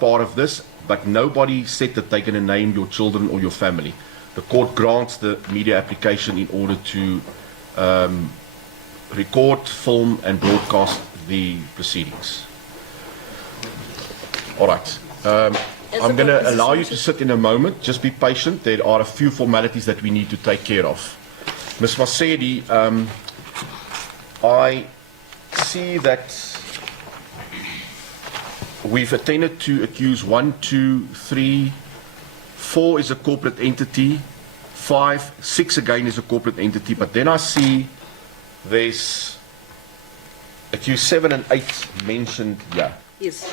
part of this, but nobody said that they're going to name your children or your family. The court grants the media application in order to record, film, and broadcast the proceedings. All right. I'm going to allow you to sit in a moment. Just be patient. There are a few formalities that we need to take care of. Ms. Masedi, I see that we've attended to accuse 1, 2, 3, 4 is a corporate entity, 5, 6 again is a corporate entity, but then I see there's accused 7 and 8 mentioned here. Yes.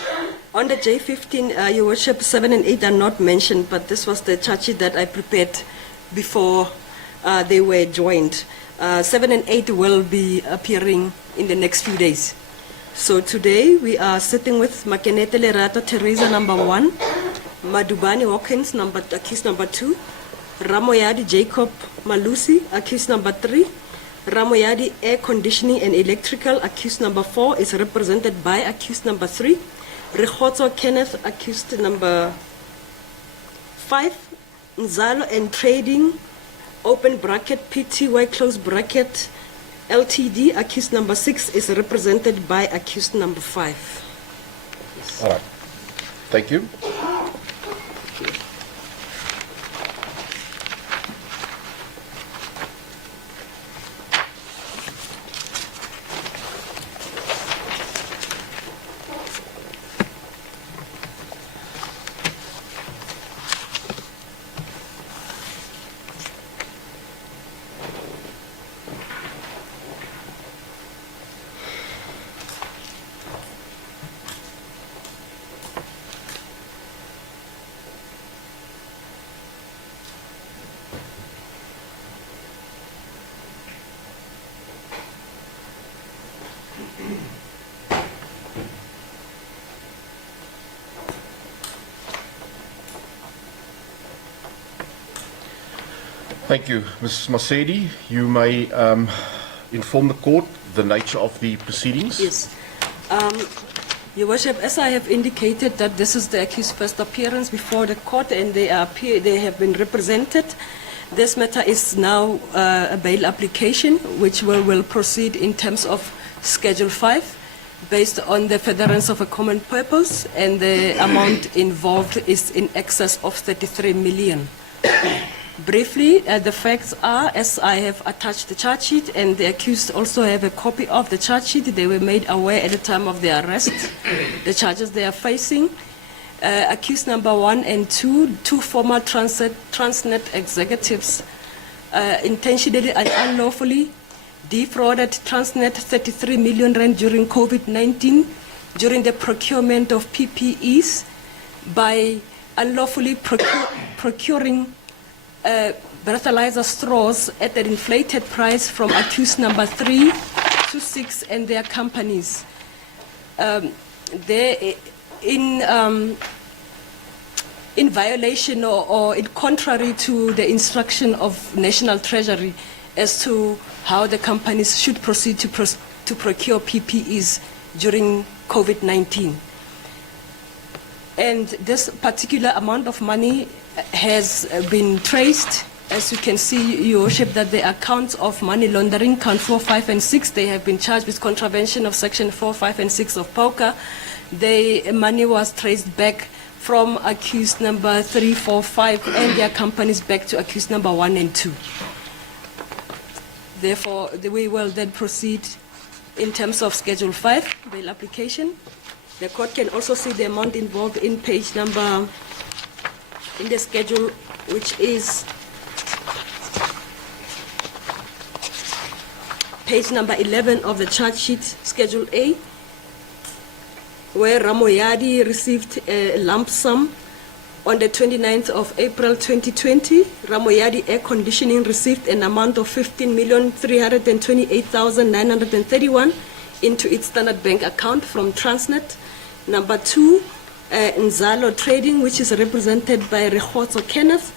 On the J15, Your Worship, 7 and 8 are not mentioned, but this was the charge sheet that I prepared before they were joined. 7 and 8 will be appearing in the next few days. So today we are sitting with Makenete Lerato Teresa, number 1, Madubani Hawkins, accused number 2, Ramoyadi Jacob Malusi, accused number 3, Ramoyadi Air Conditioning and Electrical, accused number 4, is represented by accused number 3, Rekhotso Kenneth, accused number 5, Nzalo and Trading, open bracket, PTY, close bracket, LTD, accused number 6, is represented by accused number 5. Yes. All right. Thank you. Thank you. Ms. Masedi, you may inform the court the nature of the proceedings. Yes. Your Worship, as I have indicated that this is the accused's first appearance before the court and they have been represented. This matter is now a bail application which will proceed in terms of Schedule 5 based on the furtherance of a common purpose, and the amount involved is in excess of 33 million. Briefly, the facts are, as I have attached the charge sheet, and the accused also have a copy of the charge sheet. They were made aware at the time of their arrest, the charges they are facing. Accused number 1 and 2, two former Transnet executives intentionally and unlawfully defrauded Transnet 33 million rand during COVID-19 during the procurement of PPEs by unlawfully procuring breathalyzer straws at an inflated price from accused number 3 to 6 and their companies. In violation or in contrary to the instruction of National Treasury as to how the companies should proceed to procure PPEs during COVID-19. And this particular amount of money has been traced, as you can see, Your Worship, that the accounts of money laundering, count 4, 5, and 6, they have been charged with contravention of Section 4, 5, and 6 of POCA. The money was traced back from accused number 3, 4, 5, and their companies back to accused number 1 and 2. Therefore, we will then proceed in terms of Schedule 5, bail application. The court can also see the amount involved in page number, in the schedule, which is page number 11 of the charge sheet, Schedule A, where Ramoyadi received a lump sum on the 29th of April 2020. Ramoyadi Air Conditioning received an amount of 15,328,931 into its Standard Bank account from Transnet. Number 2, Nzalo Trading, which is represented by Rekhotso Kenneth,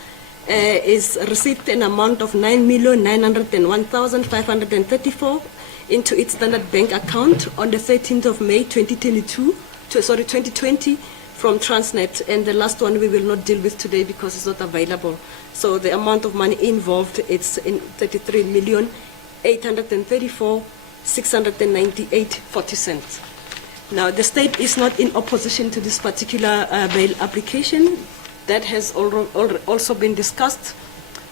is received an amount of 9,901,534 into its Standard Bank account on the 13th of May 2020 from Transnet, and the last one we will not deal with today because it's not available. So the amount of money involved, it's in 33,834,698.40 cents. Now, the state is not in opposition to this particular bail application. That has also been discussed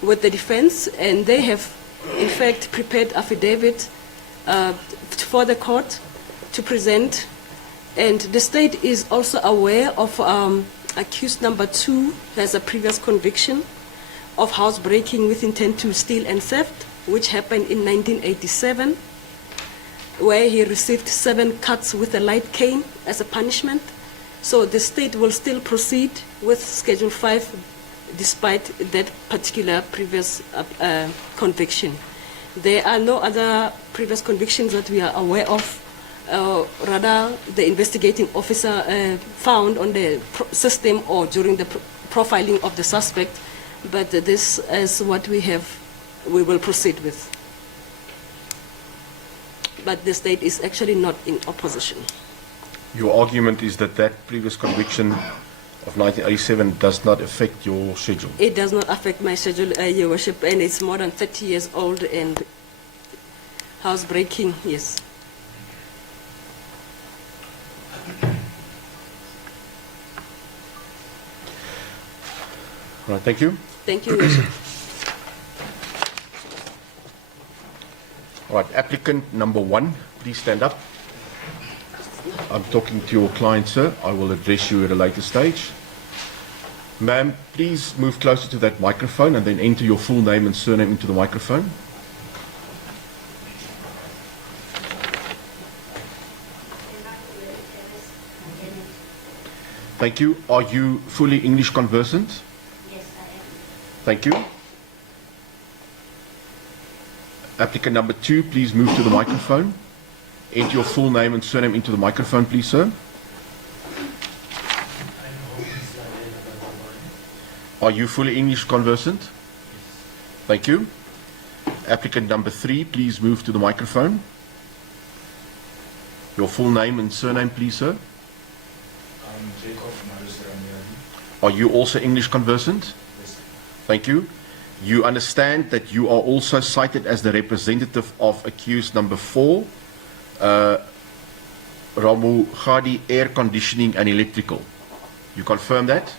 with the defense, and they have, in fact, prepared affidavit for the court to present. And the state is also aware of accused number 2 has a previous conviction of housebreaking with intent to steal and theft, which happened in 1987, where he received 7 cuts with a light cane as a punishment. So the state will still proceed with Schedule 5 despite that particular previous conviction. There are no other previous convictions that we are aware of. Rather, the investigating officer found on the system or during the profiling of the suspect, but this is what we will proceed with. But the state is actually not in opposition. Your argument is that that previous conviction of 1987 does not affect your schedule? It does not affect my schedule, Your Worship, and it's more than 30 years old and housebreaking, yes. All right, thank you. Thank you, Your Worship. All right, applicant number 1, please stand up. I'm talking to your client, sir. I will address you at a later stage. Ma'am, please move closer to that microphone and then enter your full name and surname into the microphone. Thank you. Are you fully English conversant? Yes, I am. Thank you. Applicant number 2, please move to the microphone. Enter your full name and surname into the microphone, please, sir. Are you fully English conversant? Thank you. Applicant number 3, please move to the microphone. Your full name and surname, please, sir. Are you also English conversant? Yes. Thank you. You understand that you are also cited as the representative of accused number 4, Ramu Khadi Air Conditioning and Electrical. You confirm that?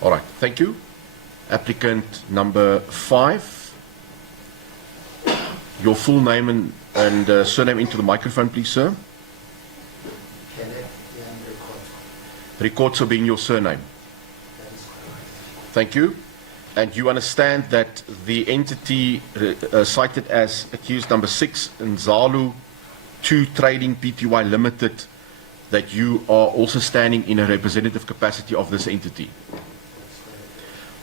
All right, thank you. Applicant number 5, your full name and surname into the microphone, please, sir. Records being your surname. Thank you. And you understand that the entity cited as accused number 6, Nzalu 2 Trading Pty Limited, that you are also standing in a representative capacity of this entity.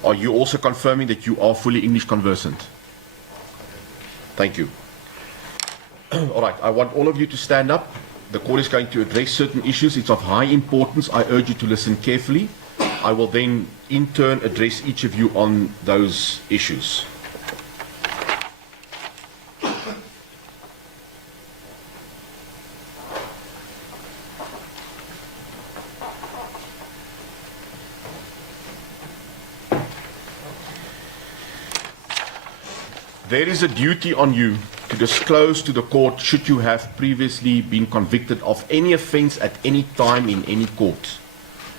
Are you also confirming that you are fully English conversant? Thank you. All right, I want all of you to stand up. The court is going to address certain issues. It's of high importance. I urge you to listen carefully. I will then, in turn, address each of you on those issues. There is a duty on you to disclose to the court should you have previously been convicted of any offence at any time in any court.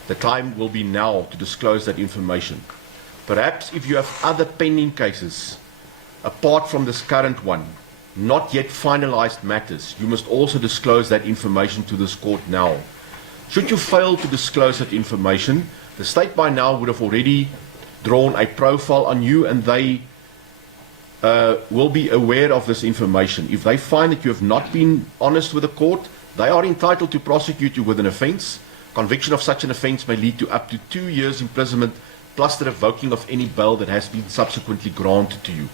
The time will be now to disclose that information. Perhaps if you have other pending cases, apart from this current one, not yet finalized matters, you must also disclose that information to this court now. Should you fail to disclose that information, the state by now would have already drawn a profile on you, and they will be aware of this information. If they find that you have not been honest with the court, they are entitled to prosecute you with an offence. Conviction of such an offence may lead to up to 2 years imprisonment plus the revoking of any bail that has been subsequently granted to you.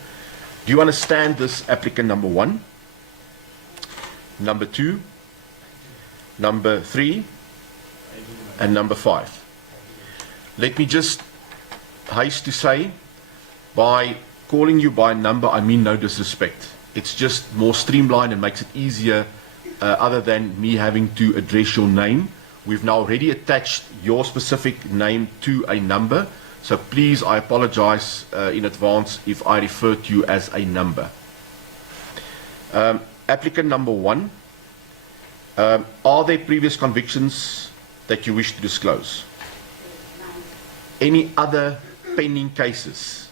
Do you understand this, applicant number 1? Number 2? Number 3? And number 5? Let me just haste to say, by calling you by number, I mean no disrespect. It's just more streamlined and makes it easier, other than me having to address your name we've now already attached your specific name to a number. So please, I apologize in advance if I refer to you as a number. Applicant number 1, are there previous convictions that you wish to disclose? Any other pending cases?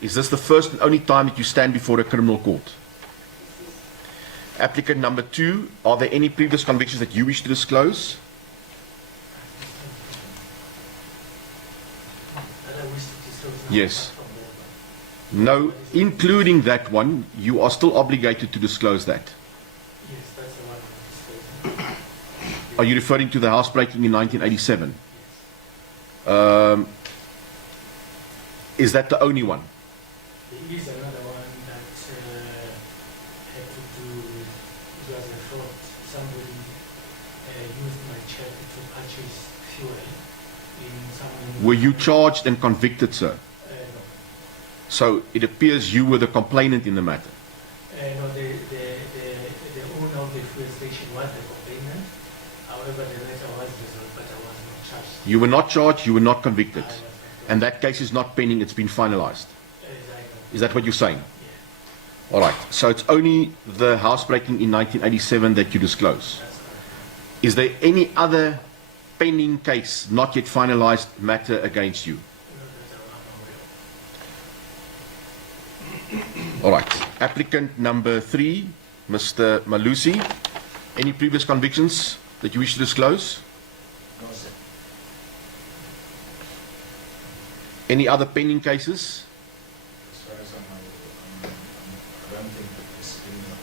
Is this the first and only time that you stand before a criminal court? Applicant number 2, are there any previous convictions that you wish to disclose? Yes. No, including that one, you are still obligated to disclose that. Yes, that's the one. Are you referring to the housebreaking in 1987? Is that the only one? There is another one that had to do with, it was a fraud. Somebody used my check to purchase fuel in someone. Were you charged and convicted, sir? No. So it appears you were the complainant in the matter. No, the owner of the fuel station was the complainant. However, the matter was resolved, but I was not charged. You were not charged, you were not convicted. I was not. And that case is not pending, it's been finalized. Exactly. Is that what you're saying? Yeah, All right. So it's only the housebreaking in 1987 that you disclose. that's correct. Is there any other pending case, not yet finalized matter against you? No, that's our number. All right. Applicant number 3, Mr. Malusi. Any previous convictions that you wish to disclose? No, sir. Any other pending cases? As far as I don't think that this criminal.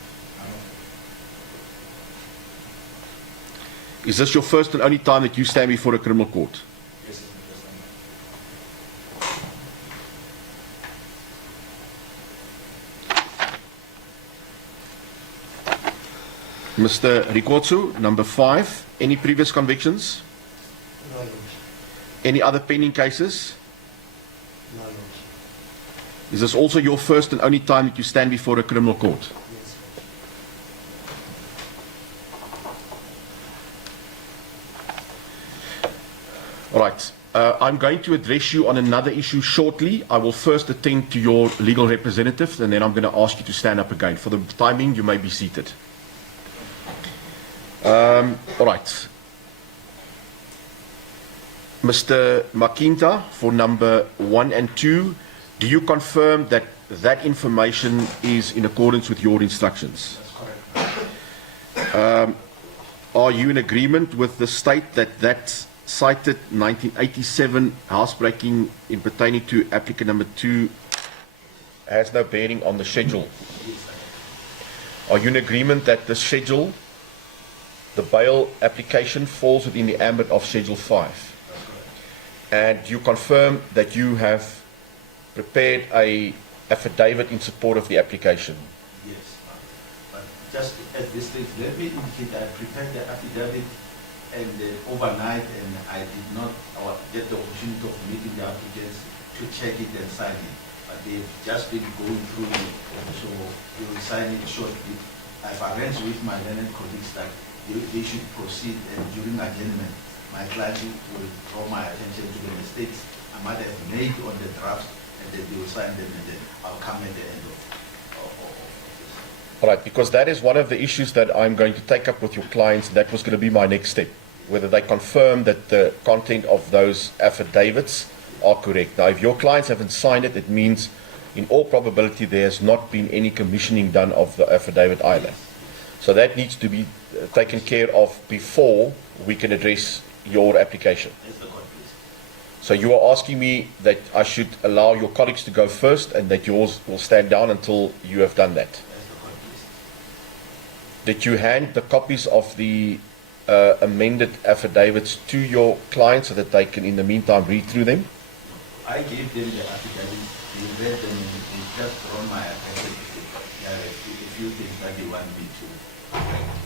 Is this your first and only time that you stand before a criminal court? Yes, it's the first time. Mr. Rikotsu, number 5. Any previous convictions? No, Lord. Any other pending cases? No, Lord. Is this also your first and only time that you stand before a criminal court? Yes, Lord. All right. I'm going to address you on another issue shortly. I will first attend to your legal representative, and then I'm going to ask you to stand up again. For the timing, you may be seated. All right. Mr. Makinta, for number 1 and 2, do you confirm that that information is in accordance with your instructions? That's correct. Are you in agreement with the state that that cited 1987 housebreaking in pertaining to applicant number 2 has no bearing on the schedule? Are you in agreement that the schedule, the bail application, falls within the ambit of Schedule 5? And you confirm that you have prepared a affidavit in support of the application? Yes, but just at this stage, let me indicate I prepared the affidavit and overnight, and I did not get the opportunity of meeting the applicants to check it and sign it. But they've just been going through it, so they will sign it shortly. I've arranged with my learned colleagues that they should proceed, and during adjournment, my client will draw my attention to the mistakes I might have made on the draft, and then they will sign them, and then I'll come at the end of this. All right, because that is one of the issues that I'm going to take up with your clients. That was going to be my next step, whether they confirm that the content of those affidavits are correct. Now, if your clients haven't signed it, it means in all probability there has not been any commissioning done of the affidavit either. So that needs to be taken care of before we can address your application. As the court please. So you are asking me that I should allow your colleagues to go first and that yours will stand down until you have done that. As the court please. Did you hand the copies of the amended affidavits to your clients so that they can in the meantime read through them? I gave them the affidavit, they read them, and they just drawn my attention to a few things that they want me to correct.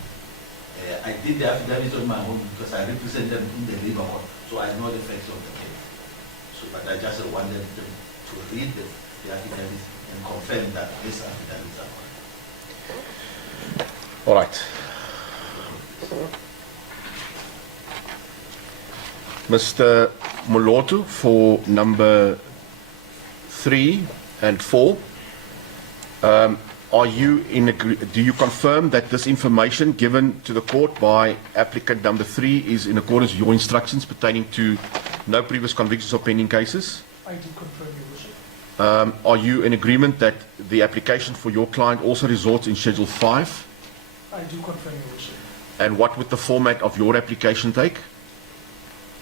I did the affidavit on my own because I represent them in the labor court, so I know the facts of the case. So, but I just wanted them to read the affidavit and confirm that these affidavits are correct. All right. Mr. Moloto for number 3 and 4. Are you do you confirm that this information given to the court by applicant number 3 is in accordance with your instructions pertaining to no previous convictions or pending cases? I do confirm, Your Worship. Are you in agreement that the application for your client also resorts in Schedule 5? I do confirm, Your Worship. And what would the format of your application take?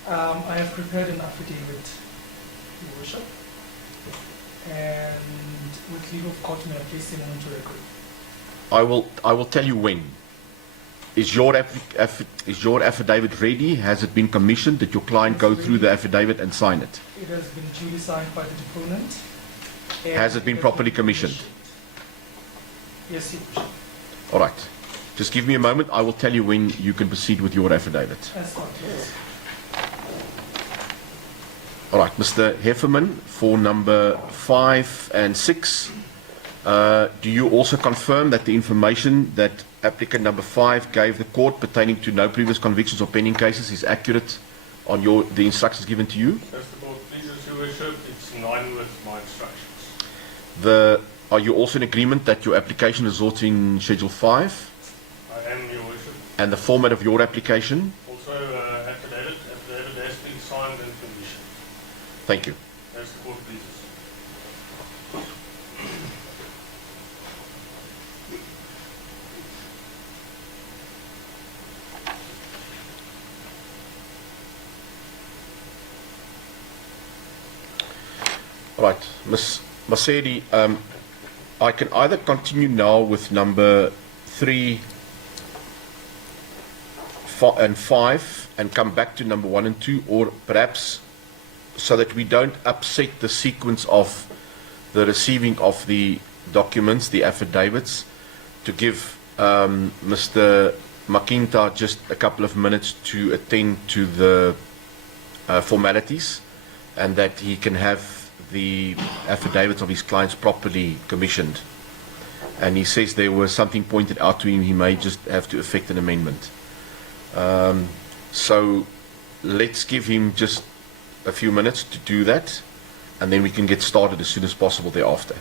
I have prepared an affidavit, Your Worship, and with leave of court, may I please send it on to record? I will tell you when. Is your affidavit ready? Has it been commissioned? Did your client go through the affidavit and sign it? It has been duly signed by the deponent. and Has it been properly commissioned? Yes, Your Worship. All right. Just give me a moment. I will tell you when you can proceed with your affidavit. As far as All right, Mr. Hefferman for number 5 and 6. Do you also confirm that the information that applicant number 5 gave the court pertaining to no previous convictions or pending cases is accurate on the instructions given to you? As the court pleases, Your Worship, it's in line with my instructions. Are you also in agreement that your application resorts in Schedule 5? I am, Your Worship. And the format of your application? Also, affidavit has been signed and commissioned. Thank you. As the court pleases. All right, Ms. Masedi, I can either continue now with number 3 and 5 and come back to number 1 and 2, or perhaps so that we don't upset the sequence of the receiving of the documents, the affidavits, to give Mr. Makinta just a couple of minutes to attend to the formalities, and that he can have the affidavits of his clients properly commissioned. And he says there was something pointed out to him, he may just have to effect an amendment. So let's give him just a few minutes to do that, and then we can get started as soon as possible thereafter.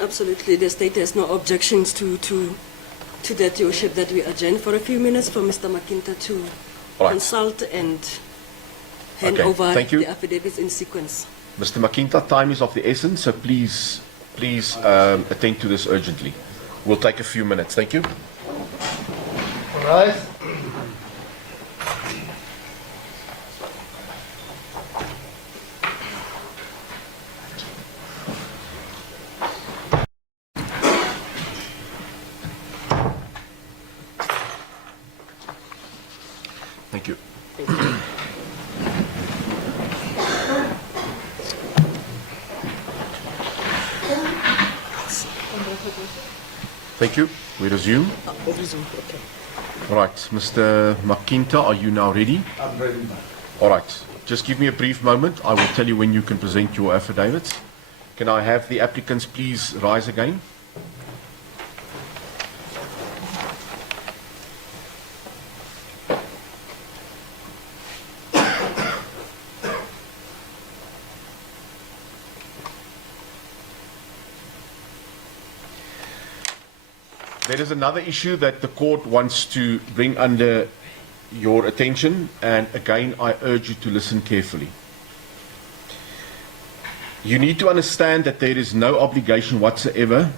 Absolutely. The state has no objections to that, Your Worship, that we adjourn for a few minutes for Mr. Makinta to All right. consult and hand Okay, over thank you. the affidavits in sequence. Mr. Makinta, time is of the essence, so please attend to this urgently. We'll take a few minutes. Thank you. All right. Thank you. Thank you. We resume. Okay. All right, Mr. Makinta, are you now ready? I'm ready now. All right. Just give me a brief moment. I will tell you when you can present your affidavits. Can I have the applicants please rise again? There is another issue that the court wants to bring under your attention, and again I urge you to listen carefully. You need to understand that there is no obligation whatsoever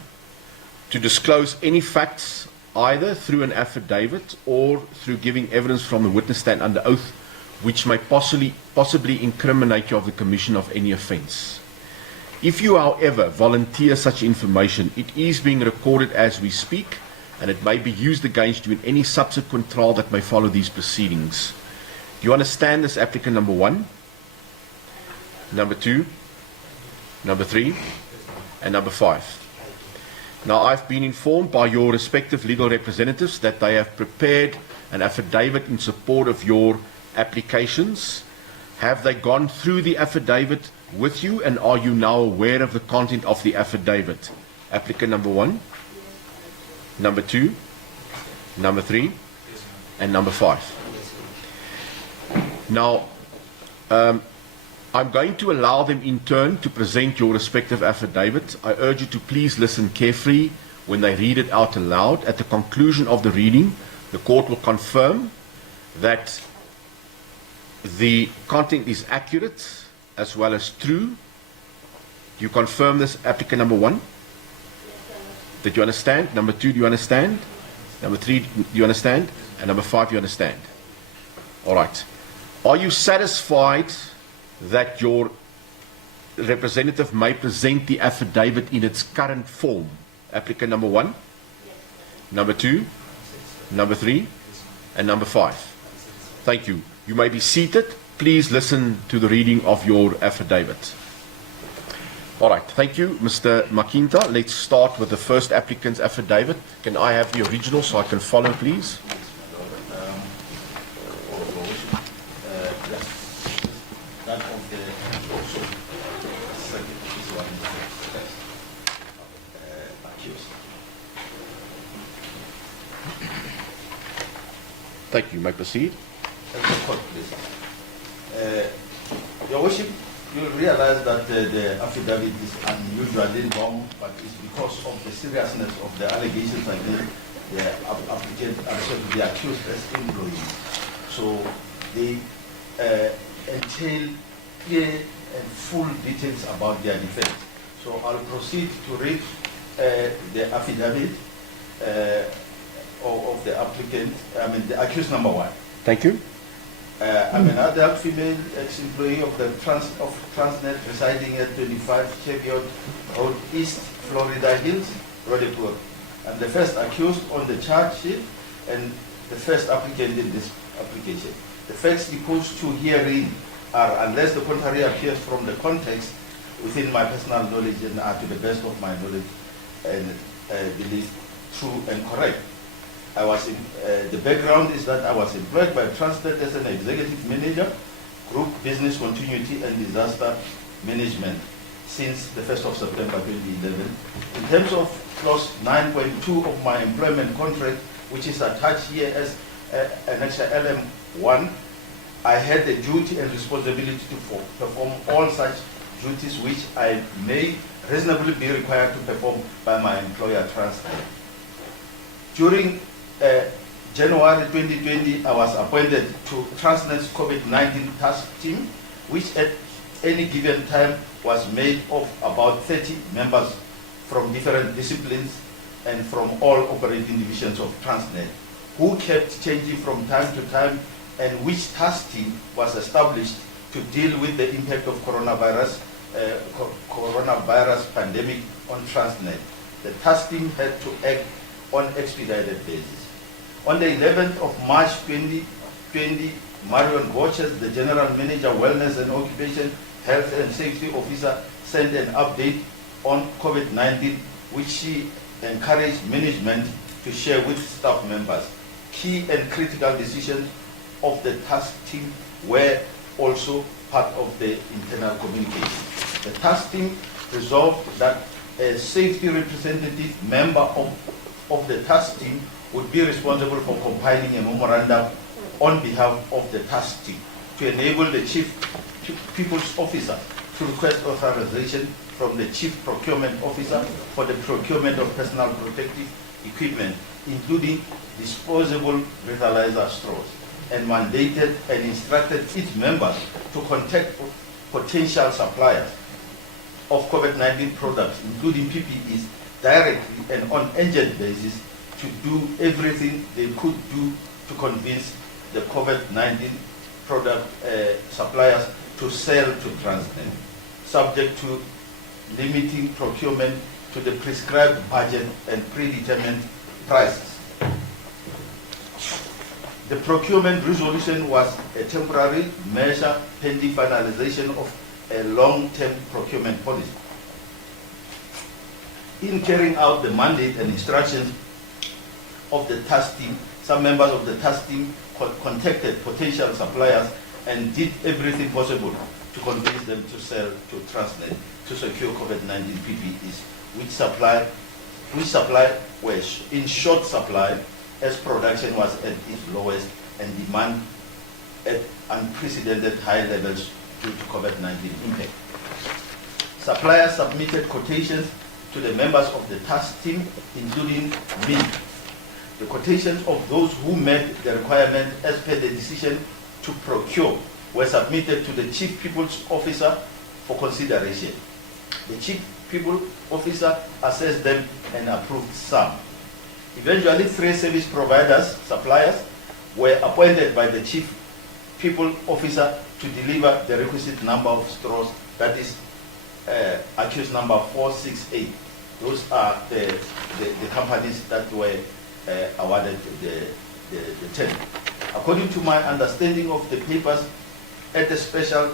to disclose any facts either through an affidavit or through giving evidence from the witness stand under oath which may possibly incriminate you of the commission of any offence. If you, however, volunteer such information, it is being recorded as we speak, and it may be used against you in any subsequent trial that may follow these proceedings. Do you understand this, applicant number 1, number 2, number 3, and number 5? Now, I've been informed by your respective legal representatives that they have prepared an affidavit in support of your applications. Have they gone through the affidavit with you, and are you now aware of the content of the affidavit? Applicant number 1, number 2, number 3, and number 5. Now, I'm going to allow them in turn to present your respective affidavit. I urge you to please listen carefully when they read it out aloud. At the conclusion of the reading, the court will confirm that the content is accurate as well as true. Do you confirm this, applicant number 1? Did you understand? Number 2, do you understand? Number 3, do you understand? And number 5, you understand? All right. Are you satisfied that your representative may present the affidavit in its current form? Applicant number 1, number 2, number 3, and number 5. Thank you. You may be seated. Please listen to the reading of your affidavit. All right. Thank you, Mr. Makinta. Let's start with the first applicant's affidavit. Can I have the original so I can follow, please? That of the also second is one accused. Thank you. You may proceed. Court, please. Your Worship, you'll realize that the affidavit is unusually long, but it's because of the seriousness of the allegations against the applicant and so the accused as employees. So they entail clear and full details about their defense. So I'll proceed to read the affidavit of the applicant, the accused number 1. Thank you. I'm an adult female ex-employee of the Transnet residing at 25 Cheviot Road, East Florida Hills, Rodipoor. I'm the first accused on the charge sheet and the first applicant in this application. The facts deposed to herein are, unless the contrary appears from the context, within my personal knowledge and are to the best of my knowledge and belief true and correct. I was the background is that I was employed by Transnet as an executive manager, group business continuity and disaster management since the 1st of September 2011. In terms of clause 9.2 of my employment contract, which is attached here as Annexure LM1, I had the duty and responsibility to perform all such duties which I may reasonably be required to perform by my employer Transnet. During January 2020, I was appointed to Transnet's COVID-19 task team, which at any given time was made of about 30 members from different disciplines and from all operating divisions of Transnet, who kept changing from time to time, and which task team was established to deal with the impact of coronavirus pandemic on Transnet. The task team had to act on expedited basis. On the 11th of March 2020, Marion Watches, the General Manager, Wellness and Occupation Health and Safety Officer, sent an update on COVID-19, which she encouraged management to share with staff members. Key and critical decisions of the task team were also part of the internal communication. The task team resolved that a safety representative member of the task team would be responsible for compiling a memorandum on behalf of the task team to enable the Chief People's Officer to request authorization from the Chief Procurement Officer for the procurement of personal protective equipment, including disposable breathalyzer straws, and mandated and instructed each member to contact potential suppliers of COVID-19 products, including PPEs, directly and on urgent basis to do everything they could do to convince the COVID-19 product suppliers to sell to Transnet, subject to limiting procurement to the prescribed budget and predetermined prices. The procurement resolution was a temporary measure pending finalization of a long-term procurement policy. In carrying out the mandate and instructions of the task team, some members of the task team contacted potential suppliers and did everything possible to convince them to sell to Transnet to secure COVID-19 PPEs, which supply were in short supply as production was at its lowest and demand at unprecedented high levels due to COVID-19 impact. Suppliers submitted quotations to the members of the task team, including me. The quotations of those who met the requirement as per the decision to procure were submitted to the Chief People's Officer for consideration. The Chief People Officer assessed them and approved some. Eventually, 3 service providers, suppliers, were appointed by the Chief People Officer to deliver the requisite number of straws, that is accused number 468. Those are the companies that were awarded the tender. According to my understanding of the papers, at the special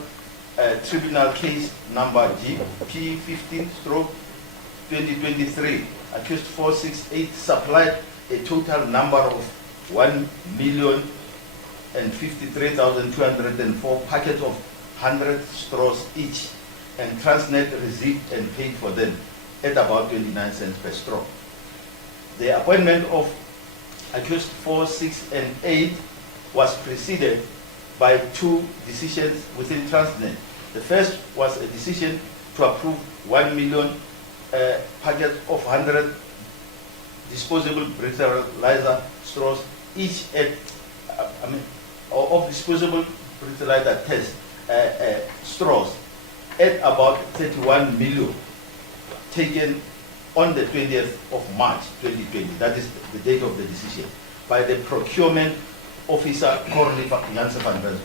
tribunal case number GP15/2023, accused 468 supplied a total number of 1,053,204 packets of 100 straws each, and Transnet received and paid for them at about 29 cents per straw. The appointment of accused 4, 6, and 8 was preceded by 2 decisions within Transnet. The first was a decision to approve 1 million packets of 100 disposable breathalyzer straws each at, of disposable breathalyzer test straws at about 31 million, taken on the 20th of March 2020, that is the date of the decision, by the procurement officer, Corley Janssen van Rensburg.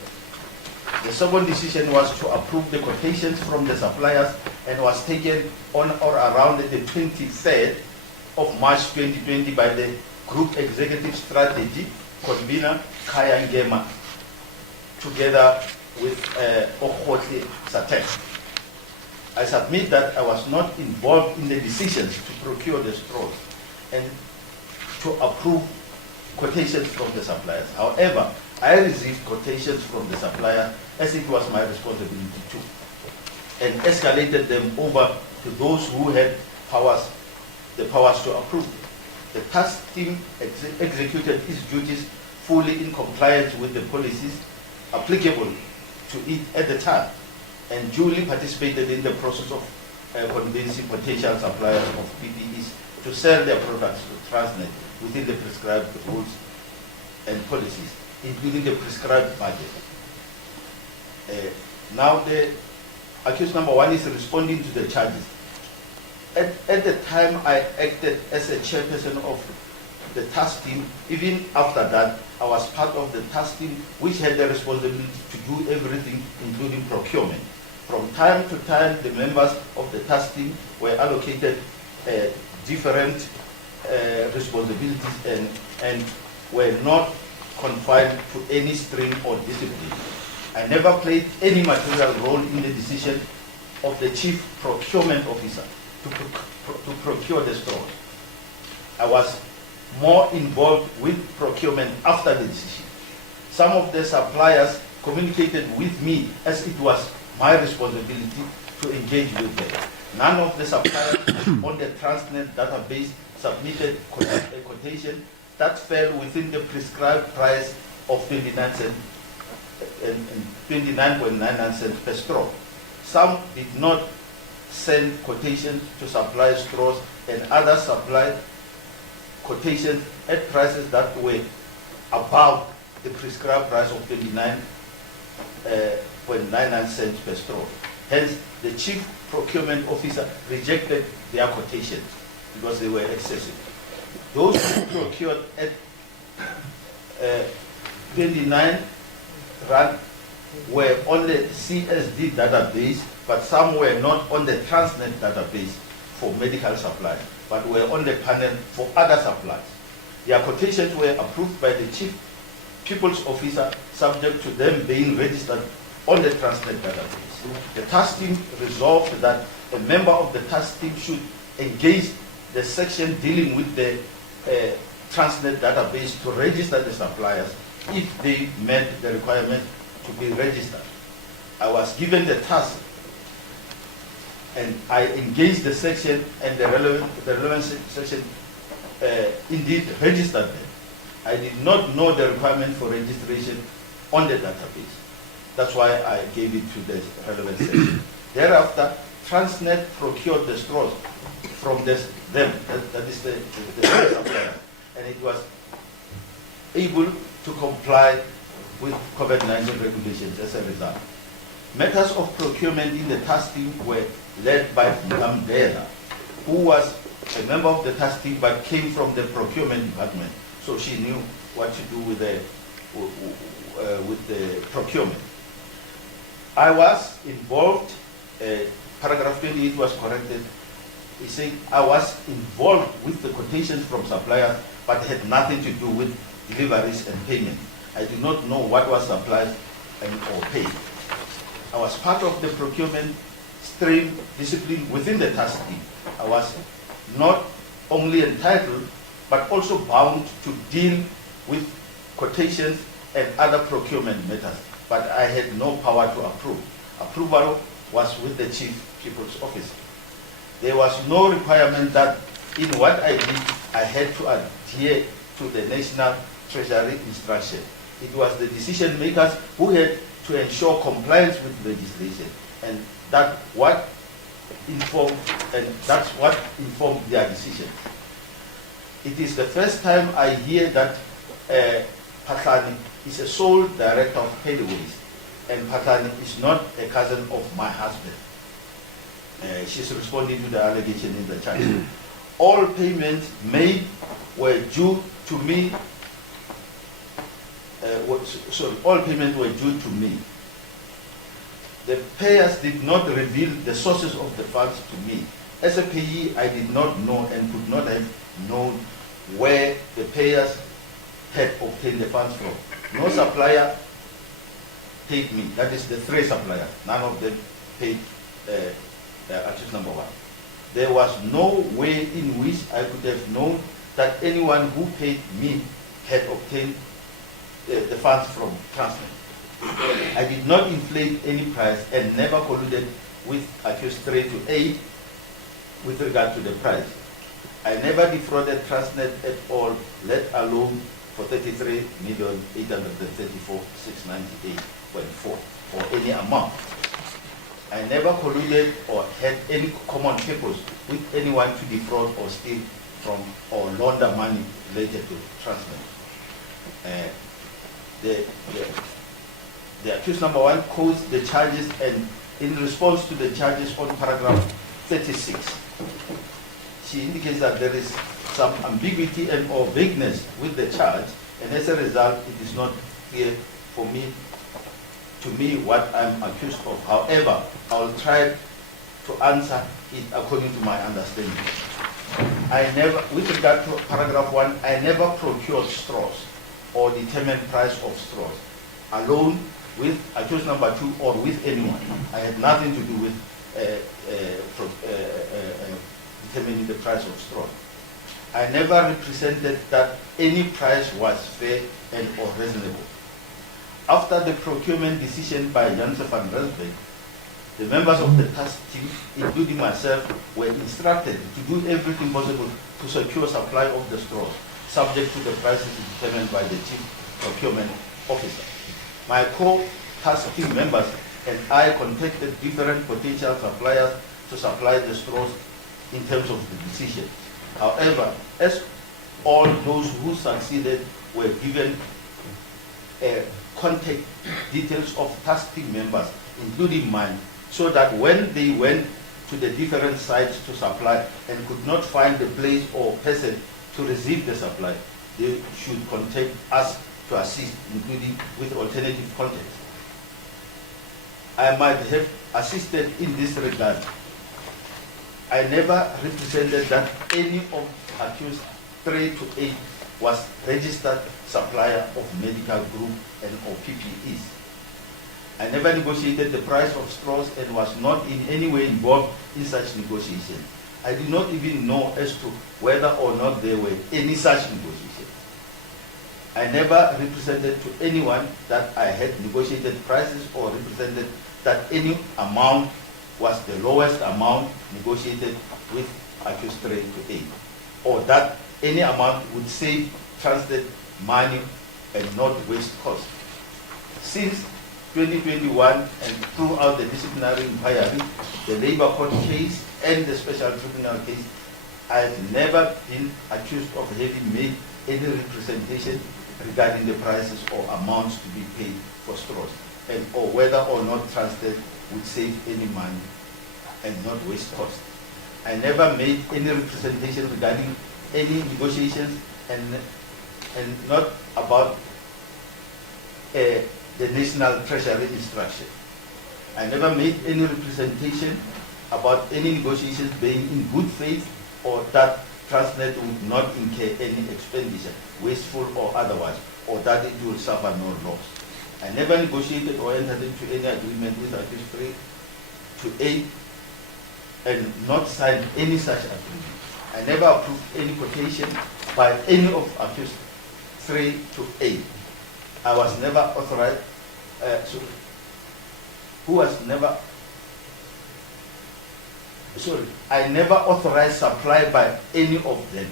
The second decision was to approve the quotations from the suppliers and was taken on or around the 23rd of March 2020 by the Group Executive Strategy convener, Kaya Ngema, together with Okhotli Satek. I submit that I was not involved in the decisions to procure the straws and to approve quotations from the suppliers. However, I received quotations from the supplier as it was my responsibility too, and escalated them over to those who had the powers to approve. The task team executed its duties fully in compliance with the policies applicable to it at the time, and duly participated in the process of convincing potential suppliers of PPEs to sell their products to Transnet within the prescribed rules and policies, including the prescribed budget. Now the accused number 1 is responding to the charges. At the time I acted as a chairperson of the task team. Even after that, I was part of the task team which had the responsibility to do everything, including procurement. From time to time, the members of the task team were allocated different responsibilities and were not confined to any stream or discipline. I never played any material role in the decision of the chief procurement officer to procure the straws. I was more involved with procurement after the decision. Some of the suppliers communicated with me as it was my responsibility to engage with them. None of the suppliers on the Transnet database submitted a quotation that fell within the prescribed price of 29.99 cents per straw. Some did not send quotations to supply straws, and others supplied quotations at prices that were above the prescribed price of 29.99 cents per straw. Hence, the chief procurement officer rejected their quotations because they were excessive. Those who procured at 29 rand were on the CSD database, but some were not on the Transnet database for medical supplies, but were on the panel for other supplies. Their quotations were approved by the chief people's officer, subject to them being registered on the Transnet database. The task team resolved that a member of the task team should engage the section dealing with the Transnet database to register the suppliers if they met the requirement to be registered. I was given the task and I engaged the section, and the relevant section indeed registered them. I did not know the requirement for registration on the database. That's why I gave it to the relevant section. Thereafter, Transnet procured the straws from them, that is the supplier, and it was able to comply with COVID-19 regulations as a result. Matters of procurement in the task team were led by Mdntv, who was a member of the task team but came from the procurement department, so she knew what to do with the procurement. I was involved, paragraph 28 was corrected. He said I was involved with the quotations from suppliers but had nothing to do with deliveries and payment. I do not know what was supplied or paid. I was part of the procurement stream discipline within the task team. I was not only entitled but also bound to deal with quotations and other procurement matters, but I had no power to approve. Approval was with the Chief People's Officer. There was no requirement that in what I did, I had to adhere to the National Treasury instruction. It was the decision makers who had to ensure compliance with legislation, and that's what informed their decision. It is the first time I hear that Patlani is a sole director of Pathways, and Patlani is not a cousin of my husband. She's responding to the allegation in the charge. All payments made were due to me. All payments were due to me. The payers did not reveal the sources of the funds to me. As a payee, I did not know and could not have known where the payers had obtained the funds from. No supplier paid me. That is the three suppliers. None of them paid accused number one. There was no way in which I could have known that anyone who paid me had obtained the funds from Transnet. I did not inflate any price and never colluded with accused 3 to 8 with regard to the price. I never defrauded Transnet at all, let alone for 33,834,698.4 or any amount. I never colluded or had any common purpose with anyone to defraud or steal from or launder money related to Transnet. The accused number one quotes the charges, and in response to the charges on paragraph 36, she indicates that there is some ambiguity and or vagueness with the charge, and as a result, it is not clear to me what I'm accused of. However, I will try to answer it according to my understanding. With regard to paragraph 1, I never procured straws or determined price of straws alone with accused number 2 or with anyone. I had nothing to do with determining the price of straw. I never represented that any price was fair and or reasonable. After the procurement decision by Janssen van Rensburg, the members of the task team, including myself, were instructed to do everything possible to secure supply of the straws, subject to the prices determined by the Chief Procurement Officer. My co-task team members and I contacted different potential suppliers to supply the straws in terms of the decision. However, as all those who succeeded were given contact details of task team members, including mine, so that when they went to the different sites to supply and could not find the place or person to receive the supply, they should contact us to assist, including with alternative contacts. I might have assisted in this regard. I never represented that any of accused 3 to 8 was registered supplier of medical group and or PPEs. I never negotiated the price of straws and was not in any way involved in such negotiation. I do not even know as to whether or not there were any such negotiations. I never represented to anyone that I had negotiated prices or represented that any amount was the lowest amount negotiated with accused 3 to 8, or that any amount would save Transnet money and not waste cost. Since 2021 and throughout the disciplinary inquiry, the labor court case and the special tribunal case, I have never been accused of having made any representation regarding the prices or amounts to be paid for straws, and or whether or not Transnet would save any money and not waste cost. I never made any representation regarding any negotiations and not about the National Treasury instruction. I never made any representation about any negotiations being in good faith or that Transnet would not incur any expenditure, wasteful or otherwise, or that it will suffer no loss. I never negotiated or entered into any agreement with accused 3 to 8 and not signed any such agreement. I never approved any quotation by any of accused 3 to 8. I was never authorized, I never authorized supply by any of them,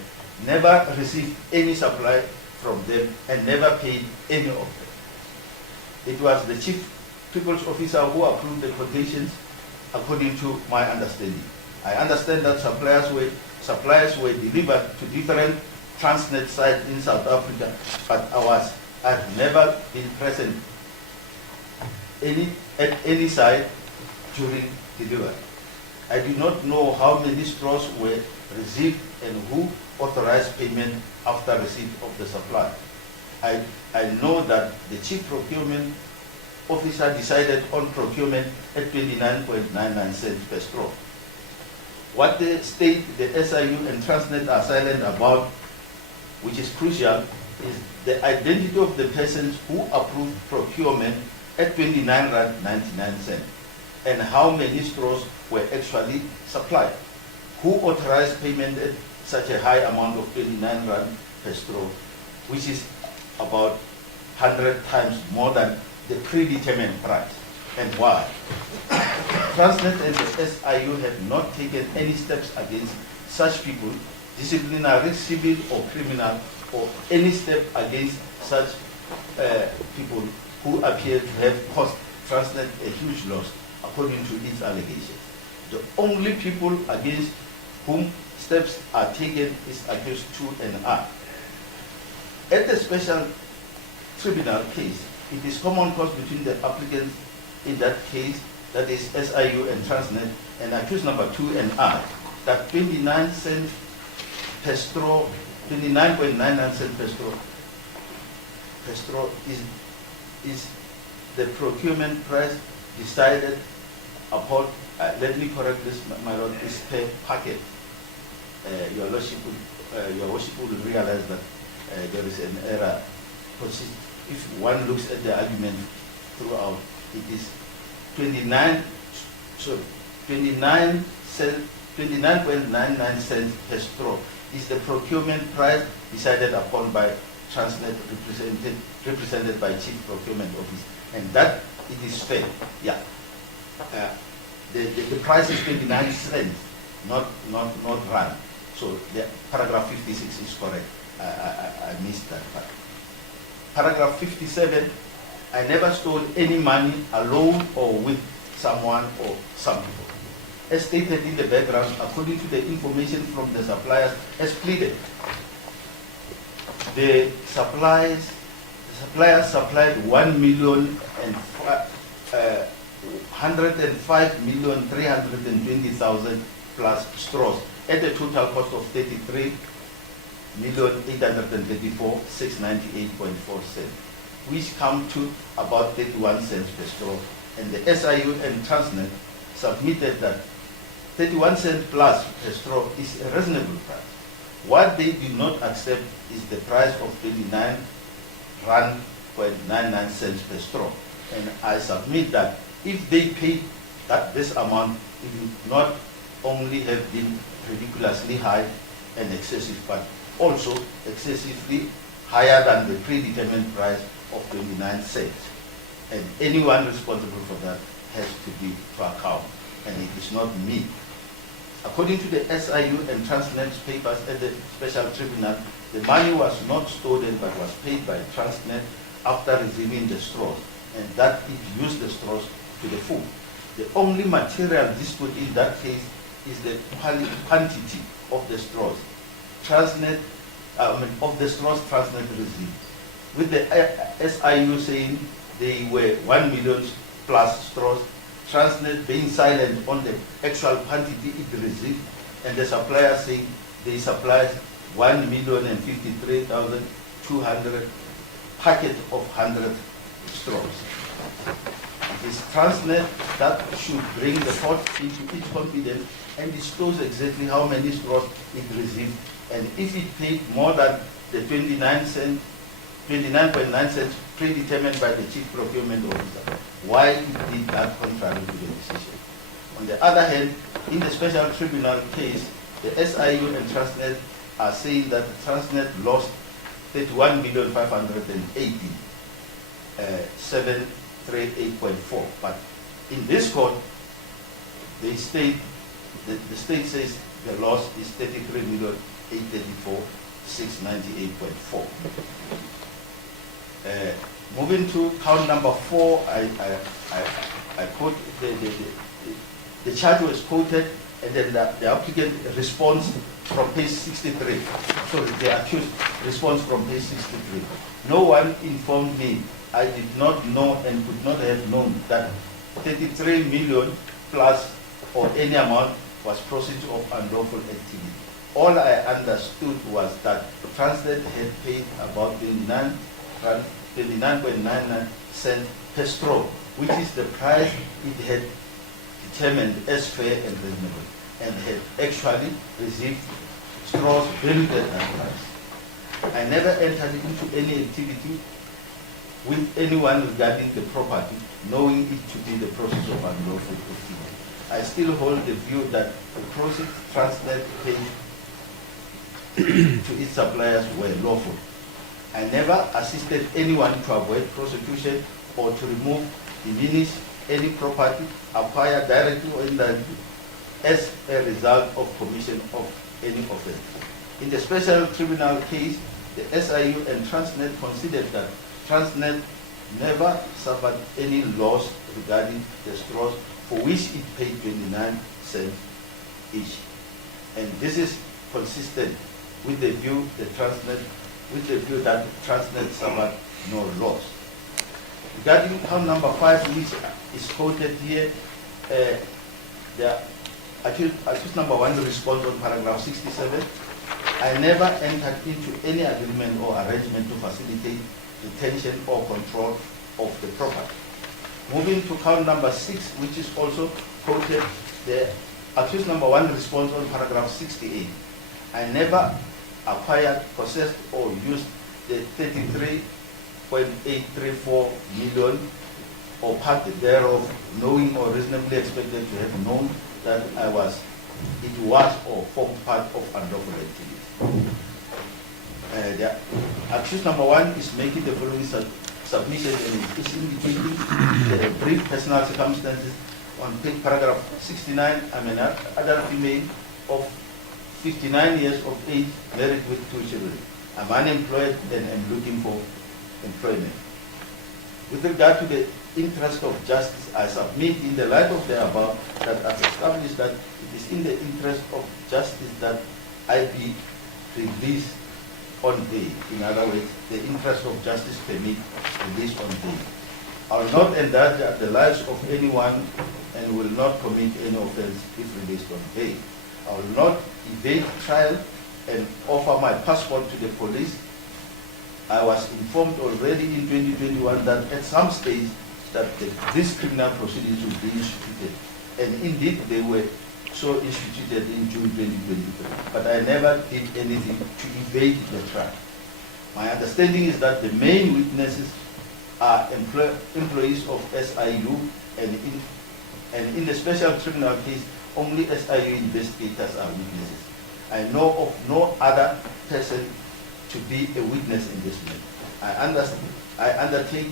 never received any supply from them, and never paid any of them. It was the Chief People's Officer who approved the quotations according to my understanding. I understand that suppliers were delivered to different Transnet sites in South Africa, but I've never been present at any site during delivery. I do not know how many straws were received and who authorized payment after receipt of the supply. I know that the Chief Procurement Officer decided on procurement at 29.99 cents per straw. What the state, the SIU and Transnet are silent about, which is crucial, is the identity of the persons who approved procurement at 29.99 cents and how many straws were actually supplied. Who authorized payment at such a high amount of 29 rand per straw, which is about 100 times more than the predetermined price, and why? Transnet and the SIU have not taken any steps against such people, disciplinary, civil or criminal, or any step against such people who appear to have caused Transnet a huge loss, according to its allegations. The only people against whom steps are taken is accused 2 and I. At the special tribunal case, it is common cause between the applicants in that case, that is SIU and Transnet, and accused number 2 and I, that 29 cents per straw, 29.99 cents per straw is the procurement price decided upon, let me correct this, my lord, is per packet. Your worship will realize that there is an error. If one looks at the argument throughout, it is 29.99 cents per straw is the procurement price decided upon by Transnet, represented by Chief Procurement Office, and that it is fair. Yeah, the price is 29 cents, not rand. So the paragraph 56 is correct. I missed that part. Paragraph 57, I never stole any money alone or with someone or some people. As stated in the background, according to the information from the suppliers, as pleaded, the suppliers supplied 105,320,000 plus straws at a total cost of 33,834,698.4 cents, which come to about 31 cents per straw. And the SIU and Transnet submitted that 31 cents plus per straw is a reasonable price. What they do not accept is the price of 29.99 cents per straw. And I submit that if they paid this amount, it would not only have been ridiculously high and excessive, but also excessively higher than the predetermined price of 29 cents. And anyone responsible for that has to be to account, and it is not me. According to the SIU and Transnet's papers at the special tribunal, the money was not stolen but was paid by Transnet after receiving the straws, and that it used the straws to the full. The only material dispute in that case is the quantity of the straws. Transnet, of the straws Transnet received. With the SIU saying they were 1 million plus straws, Transnet being silent on the actual quantity it received, and the supplier saying they supplied 1,053,200 packets of 100 straws. It is Transnet that should bring the court into its confidence and disclose exactly how many straws it received, and if it paid more than the 29.9 cents predetermined by the chief procurement officer, why it did that contrary to the decision. On the other hand, in the special tribunal case, the SIU and Transnet are saying that Transnet lost 31,580,738.4. But in this court, they state, the state says the loss is 33,834,698.4. Moving to count number 4, I quote the charge was quoted, and then the applicant responds from page 63. So the accused responds from page 63. No one informed me. I did not know and could not have known that 33 million plus or any amount was proceeds of unlawful activity. All I understood was that Transnet had paid about 29.99 cents per straw, which is the price it had determined as fair and reasonable, and had actually received straws valued at that price. I never entered into any activity with anyone regarding the property, knowing it to be the process of unlawful activity. I still hold the view that the process Transnet paid to its suppliers were lawful. I never assisted anyone to avoid prosecution or to remove, diminish any property acquired directly or indirectly as a result of commission of any offense. In the special tribunal case, the SIU and Transnet considered that Transnet never suffered any loss regarding the straws for which it paid 29 cents each. And this is consistent with the view that Transnet suffered no loss. Regarding count number 5, which is quoted here, the accused number 1 responds on paragraph 67. I never entered into any agreement or arrangement to facilitate detention or control of the property. Moving to count number 6, which is also quoted, the accused number 1 responds on paragraph 68. I never acquired, possessed, or used the 33.834 million or part thereof, knowing or reasonably expected to have known that it was or formed part of unlawful activity. The accused number 1 is making the following submission and is indicating the brief personal circumstances on paragraph 69. I'm an adult female of 59 years of age, married with 2 children. I'm unemployed and am looking for employment. With regard to the interest of justice, I submit in the light of the above that I've established that it is in the interest of justice that I be released on bail. In other words, the interest of justice permit release on bail. I will not endanger the lives of anyone and will not commit any offense if released on bail. I will not evade trial and offer my passport to the police. I was informed already in 2021 that at some stage that these criminal proceedings will be instituted. And indeed, they were so instituted in June 2023. But I never did anything to evade the trial. My understanding is that the main witnesses are employees of SIU, and in the special criminal case, only SIU investigators are witnesses. I know of no other person to be a witness in this matter. I undertake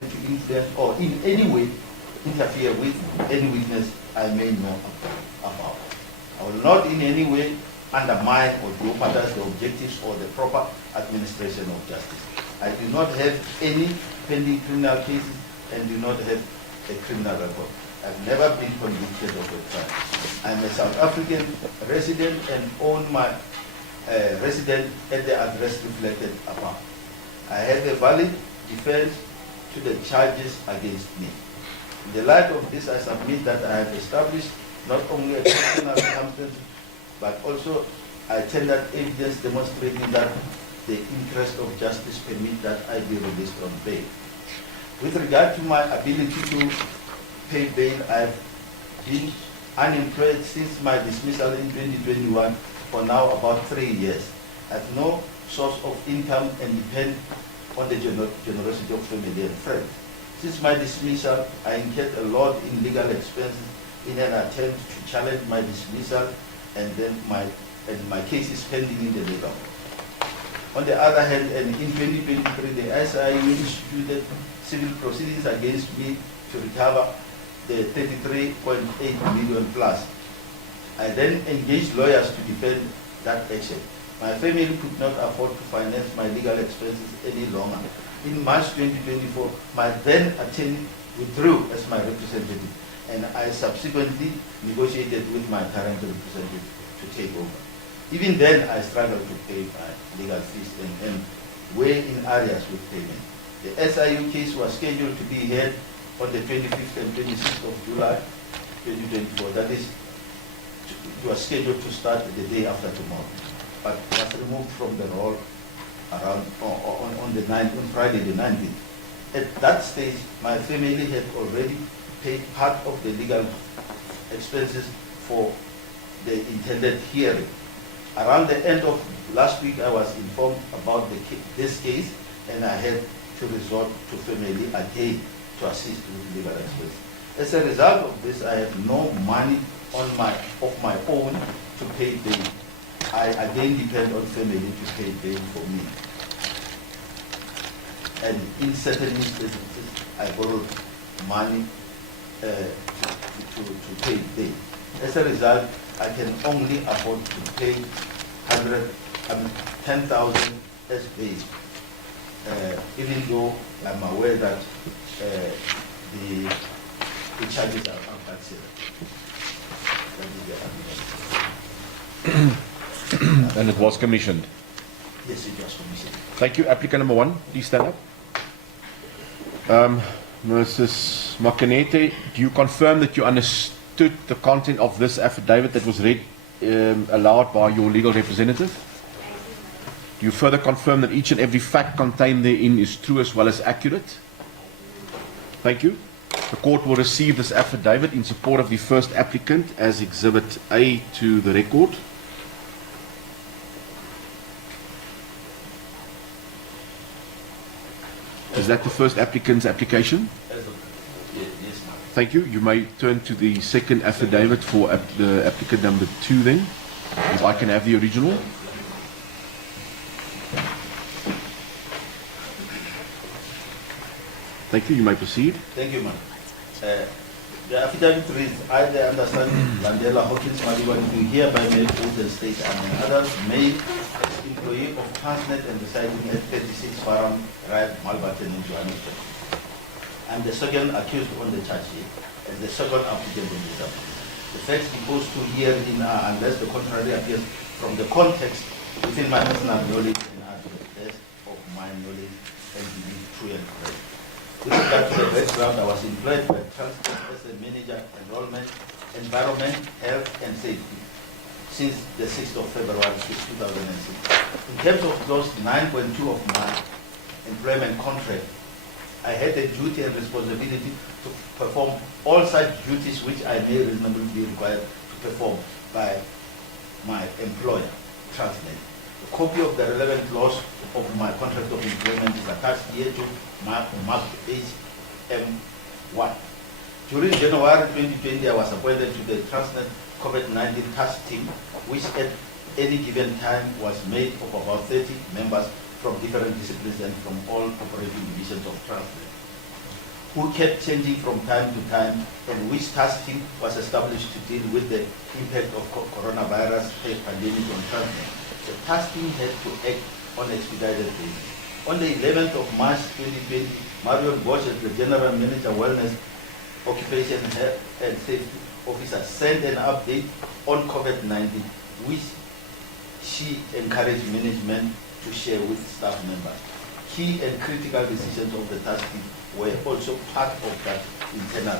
to influence or in any way interfere with any witness I may know about. I will not in any way undermine or jeopardize the objectives or the proper administration of justice. I do not have any pending criminal cases and do not have a criminal record. I've never been convicted of a crime. I'm a South African resident and own my residence at the address reflected above. I have a valid defense to the charges against me. In the light of this, I submit that I have established not only exceptional circumstances, but also I tendered evidence demonstrating that the interest of justice permit that I be released on bail. With regard to my ability to pay bail, I've been unemployed since my dismissal in 2021 for now about 3 years. I have no source of income and depend on the generosity of family and friends. Since my dismissal, I incurred a lot in legal expenses in an attempt to challenge my dismissal, and then my case is pending in the legal. On the other hand, and in 2023, the SIU instituted civil proceedings against me to recover the 33.8 million plus. I then engaged lawyers to defend that action. My family could not afford to finance my legal expenses any longer. In March 2024, my then attorney withdrew as my representative, and I subsequently negotiated with my current representative to take over. Even then, I struggled to pay my legal fees and were in areas with payment. The SIU case was scheduled to be heard on the 25th and 26th of July 2024. That is, it was scheduled to start the day after tomorrow, but was removed from the roll around on Friday the 19th. At that stage, my family had already paid part of the legal expenses for the intended hearing. Around the end of last week, I was informed about this case, and I had to resort to family again to assist with legal expenses. As a result of this, I have no money of my own to pay bail. I again depend on family to pay bail for me. And in certain instances, I borrowed money to pay bail. As a result, I can only afford to pay 10,000 as bail, even though I'm aware that the charges are untaxable. And it was commissioned. Yes, it was commissioned. Thank you. Applicant number 1, please stand up. Mrs. Makanete, do you confirm that you understood the content of this affidavit that was read aloud by your legal representative? Do you further confirm that each and every fact contained therein is true as well as accurate? Thank you. The court will receive this affidavit in support of the first applicant as Exhibit A to the record. Is that the first applicant's application? Yes, ma'am. Thank you. You may turn to the second affidavit for the applicant number 2 then, if I can have the original. Thank you. You may proceed. Thank you, ma'am. The affidavit reads, I understand Landela Hawkins Maliwan to hereby make oath and state I'm an adult male employee of Transnet and residing at 36 Farm Drive, Malbatten in Johannesburg. I'm the second accused on the charge sheet and the second applicant on this application. The facts proposed to herein are, unless the contrary appears from the context within my personal knowledge and are to the best of my knowledge and belief true and correct. With regard to the background, I was employed by Transnet as a manager, enrollment, environment, health, and safety since the 6th of February 2006. In terms of clause 9.2 of my employment contract, I had a duty and responsibility to perform all such duties which I may reasonably be required to perform by my employer, Transnet. A copy of the relevant clause of my contract of employment is attached here to marked HM1. During January 2020, I was appointed to the Transnet COVID-19 task team, which at any given time was made of about 30 members from different disciplines and from all operating divisions of Transnet, who kept changing from time to time, and which task team was established to deal with the impact of coronavirus pandemic on Transnet. The task team had to act on an expedited basis. On the 11th of March 2020, Marion Bosch, as the General Manager, Wellness, Occupation Health and Safety Officer, sent an update on COVID-19, which she encouraged management to share with staff members. Key and critical decisions of the task team were also part of that internal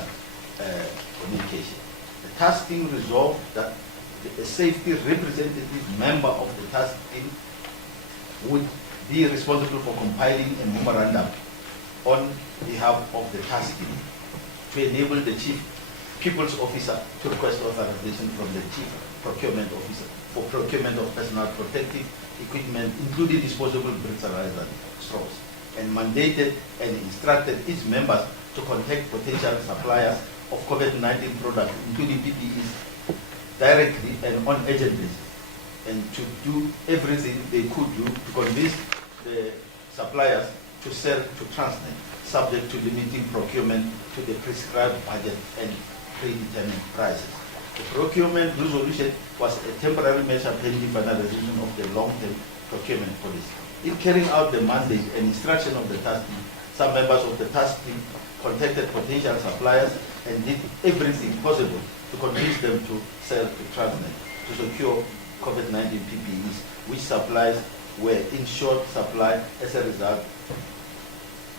communication. The task team resolved that a safety representative member of the task team would be responsible for compiling a memorandum on behalf of the task team to enable the Chief People's Officer to request authorization from the Chief Procurement Officer for procurement of personal protective equipment, including disposable breathalyzer straws, and mandated and instructed its members to contact potential suppliers of COVID-19 products, including PPEs, directly and on urgent basis, and to do everything they could do to convince the suppliers to sell to Transnet, subject to limiting procurement to the prescribed budget and predetermined prices. The procurement resolution was a temporary measure pending finalization of the long-term procurement policy. In carrying out the mandate and instruction of the task team, some members of the task team contacted potential suppliers and did everything possible to convince them to sell to Transnet to secure COVID-19 PPEs, which supplies were in short supply as a result,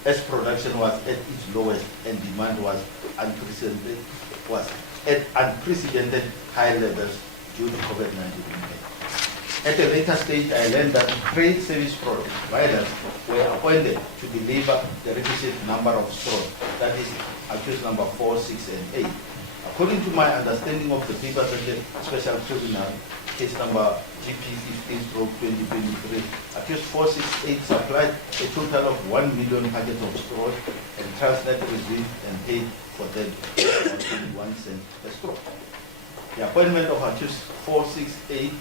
as production was at its lowest and demand was at unprecedented high levels due to COVID-19 impact. At a later stage, I learned that trade service providers were appointed to deliver the requisite number of straws, that is, accused number 4, 6, and 8. According to my understanding of the paper special tribunal, case number GP 15/2023, accused 468 supplied a total of 1 million packets of straws, and Transnet received and paid for them 21 cents per straw. The appointment of accused 468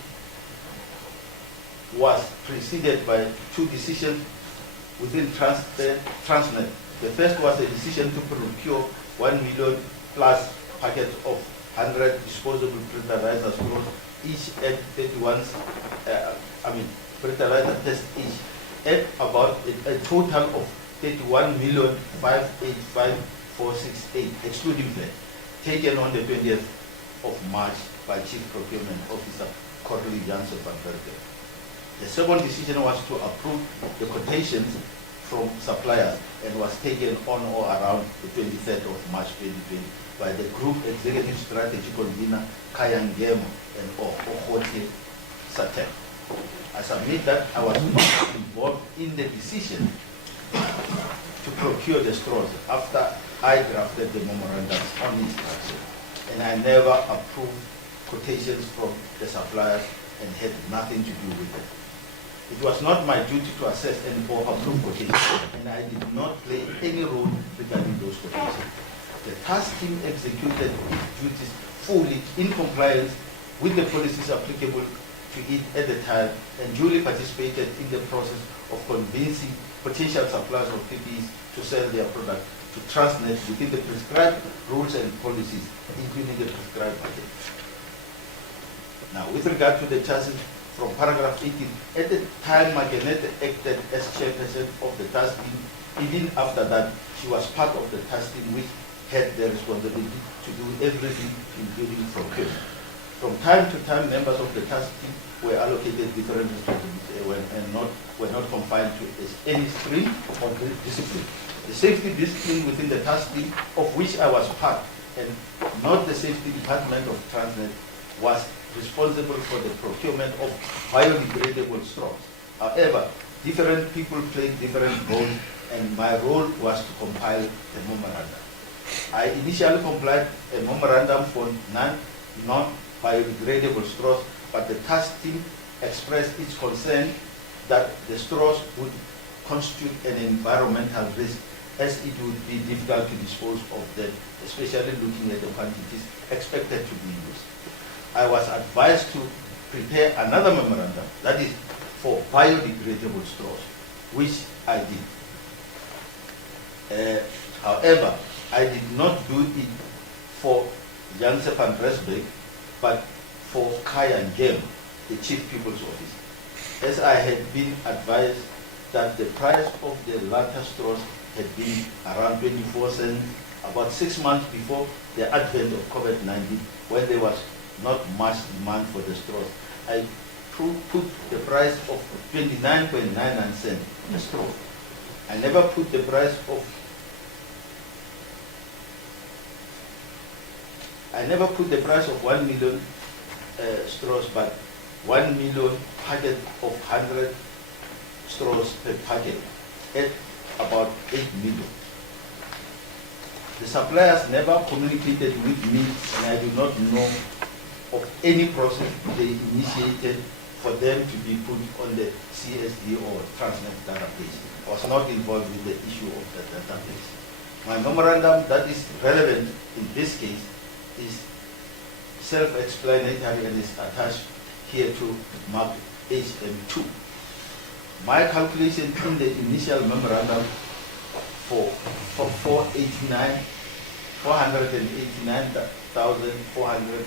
was preceded by two decisions within Transnet. The first was a decision to procure 1 million plus packets of 100 disposable breathalyzer straws, each at 31, breathalyzer test each, at about a total of 31,585,468, excluding VAT, taken on the 20th of March by Chief Procurement Officer Corley Janssen van Bergen. The second decision was to approve the quotations from suppliers and was taken on or around the 23rd of March 2020 by the Group Executive Strategy Convener Kayan Gemo and Ohote Satek. I submit that I was not involved in the decision to procure the straws after I drafted the memorandums on instruction, and I never approved quotations from the suppliers and had nothing to do with it. It was not my duty to assess and or approve quotations, and I did not play any role regarding those quotations. The task team executed its duties fully in compliance with the policies applicable to it at the time, and duly participated in the process of convincing potential suppliers of PPEs to sell their product to Transnet within the prescribed rules and policies, including the prescribed budget. Now, with regard to the charges from paragraph 18, at the time Magenete acted as chairperson of the task team. Even after that, she was part of the task team which had the responsibility to do everything, including procurement. From time to time, members of the task team were allocated different responsibilities and were not confined to any stream of discipline. The safety discipline within the task team, of which I was part, and not the safety department of Transnet, was responsible for the procurement of biodegradable straws. However, different people played different roles, and my role was to compile the memorandum. I initially compiled a memorandum for non-biodegradable straws, but the task team expressed its concern that the straws would constitute an environmental risk, as it would be difficult to dispose of them, especially looking at the quantities expected to be used. I was advised to prepare another memorandum, that is, for biodegradable straws, which I did. However, I did not do it for Janssen van Rensburg, but for Kayan Gem, the Chief People's Officer, as I had been advised that the price of the latter straws had been around 24 cents about 6 months before the advent of COVID-19, when there was not much demand for the straws. I put the price of 29.99 cents a straw. I never put the price of 1 million straws, but 1 million packet of 100 straws per packet at about 8 million. The suppliers never communicated with me, and I do not know of any process they initiated for them to be put on the CSD or Transnet database. I was not involved with the issue of the database. My memorandum that is relevant in this case is self-explanatory and is attached here to mark HM2. My calculation in the initial memorandum for 489,400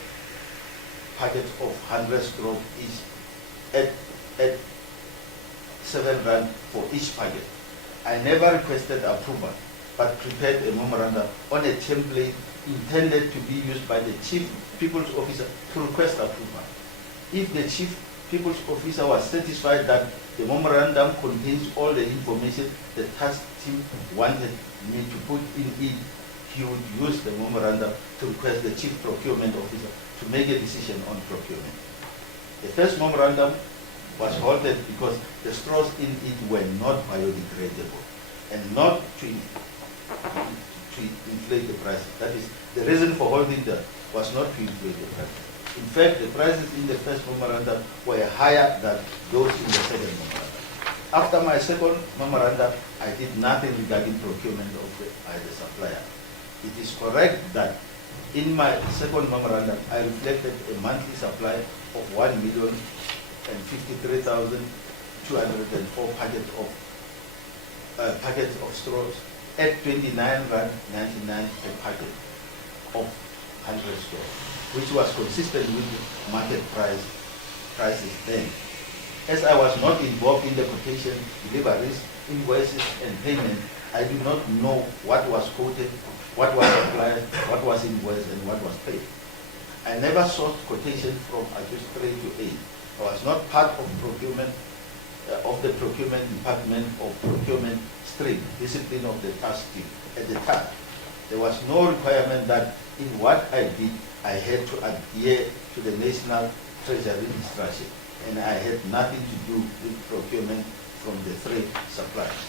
packets of 100 straws is at 7 rand for each packet. I never requested approval, but prepared a memorandum on a template intended to be used by the Chief People's Officer to request approval. If the Chief People's Officer was satisfied that the memorandum contains all the information the task team wanted me to put in it, he would use the memorandum to request the Chief Procurement Officer to make a decision on procurement. The first memorandum was halted because the straws in it were not biodegradable and not to inflate the prices. That is, the reason for holding that was not to inflate the prices. In fact, the prices in the first memorandum were higher than those in the second memorandum. After my second memorandum, I did nothing regarding procurement by the supplier. It is correct that in my second memorandum, I reflected a monthly supply of 1,053,204 packets of straws at 29.99 rand per packet of 100 straws, which was consistent with market prices then. As I was not involved in the quotation, deliveries, invoices, and payment, I do not know what was quoted, what was applied, what was invoiced, and what was paid. I never sought quotation from accused 3 to 8. I was not part of procurement, of the procurement department or procurement stream, discipline of the task team. At the time, there was no requirement that in what I did, I had to adhere to the National Treasury instruction, and I had nothing to do with procurement from the 3 suppliers.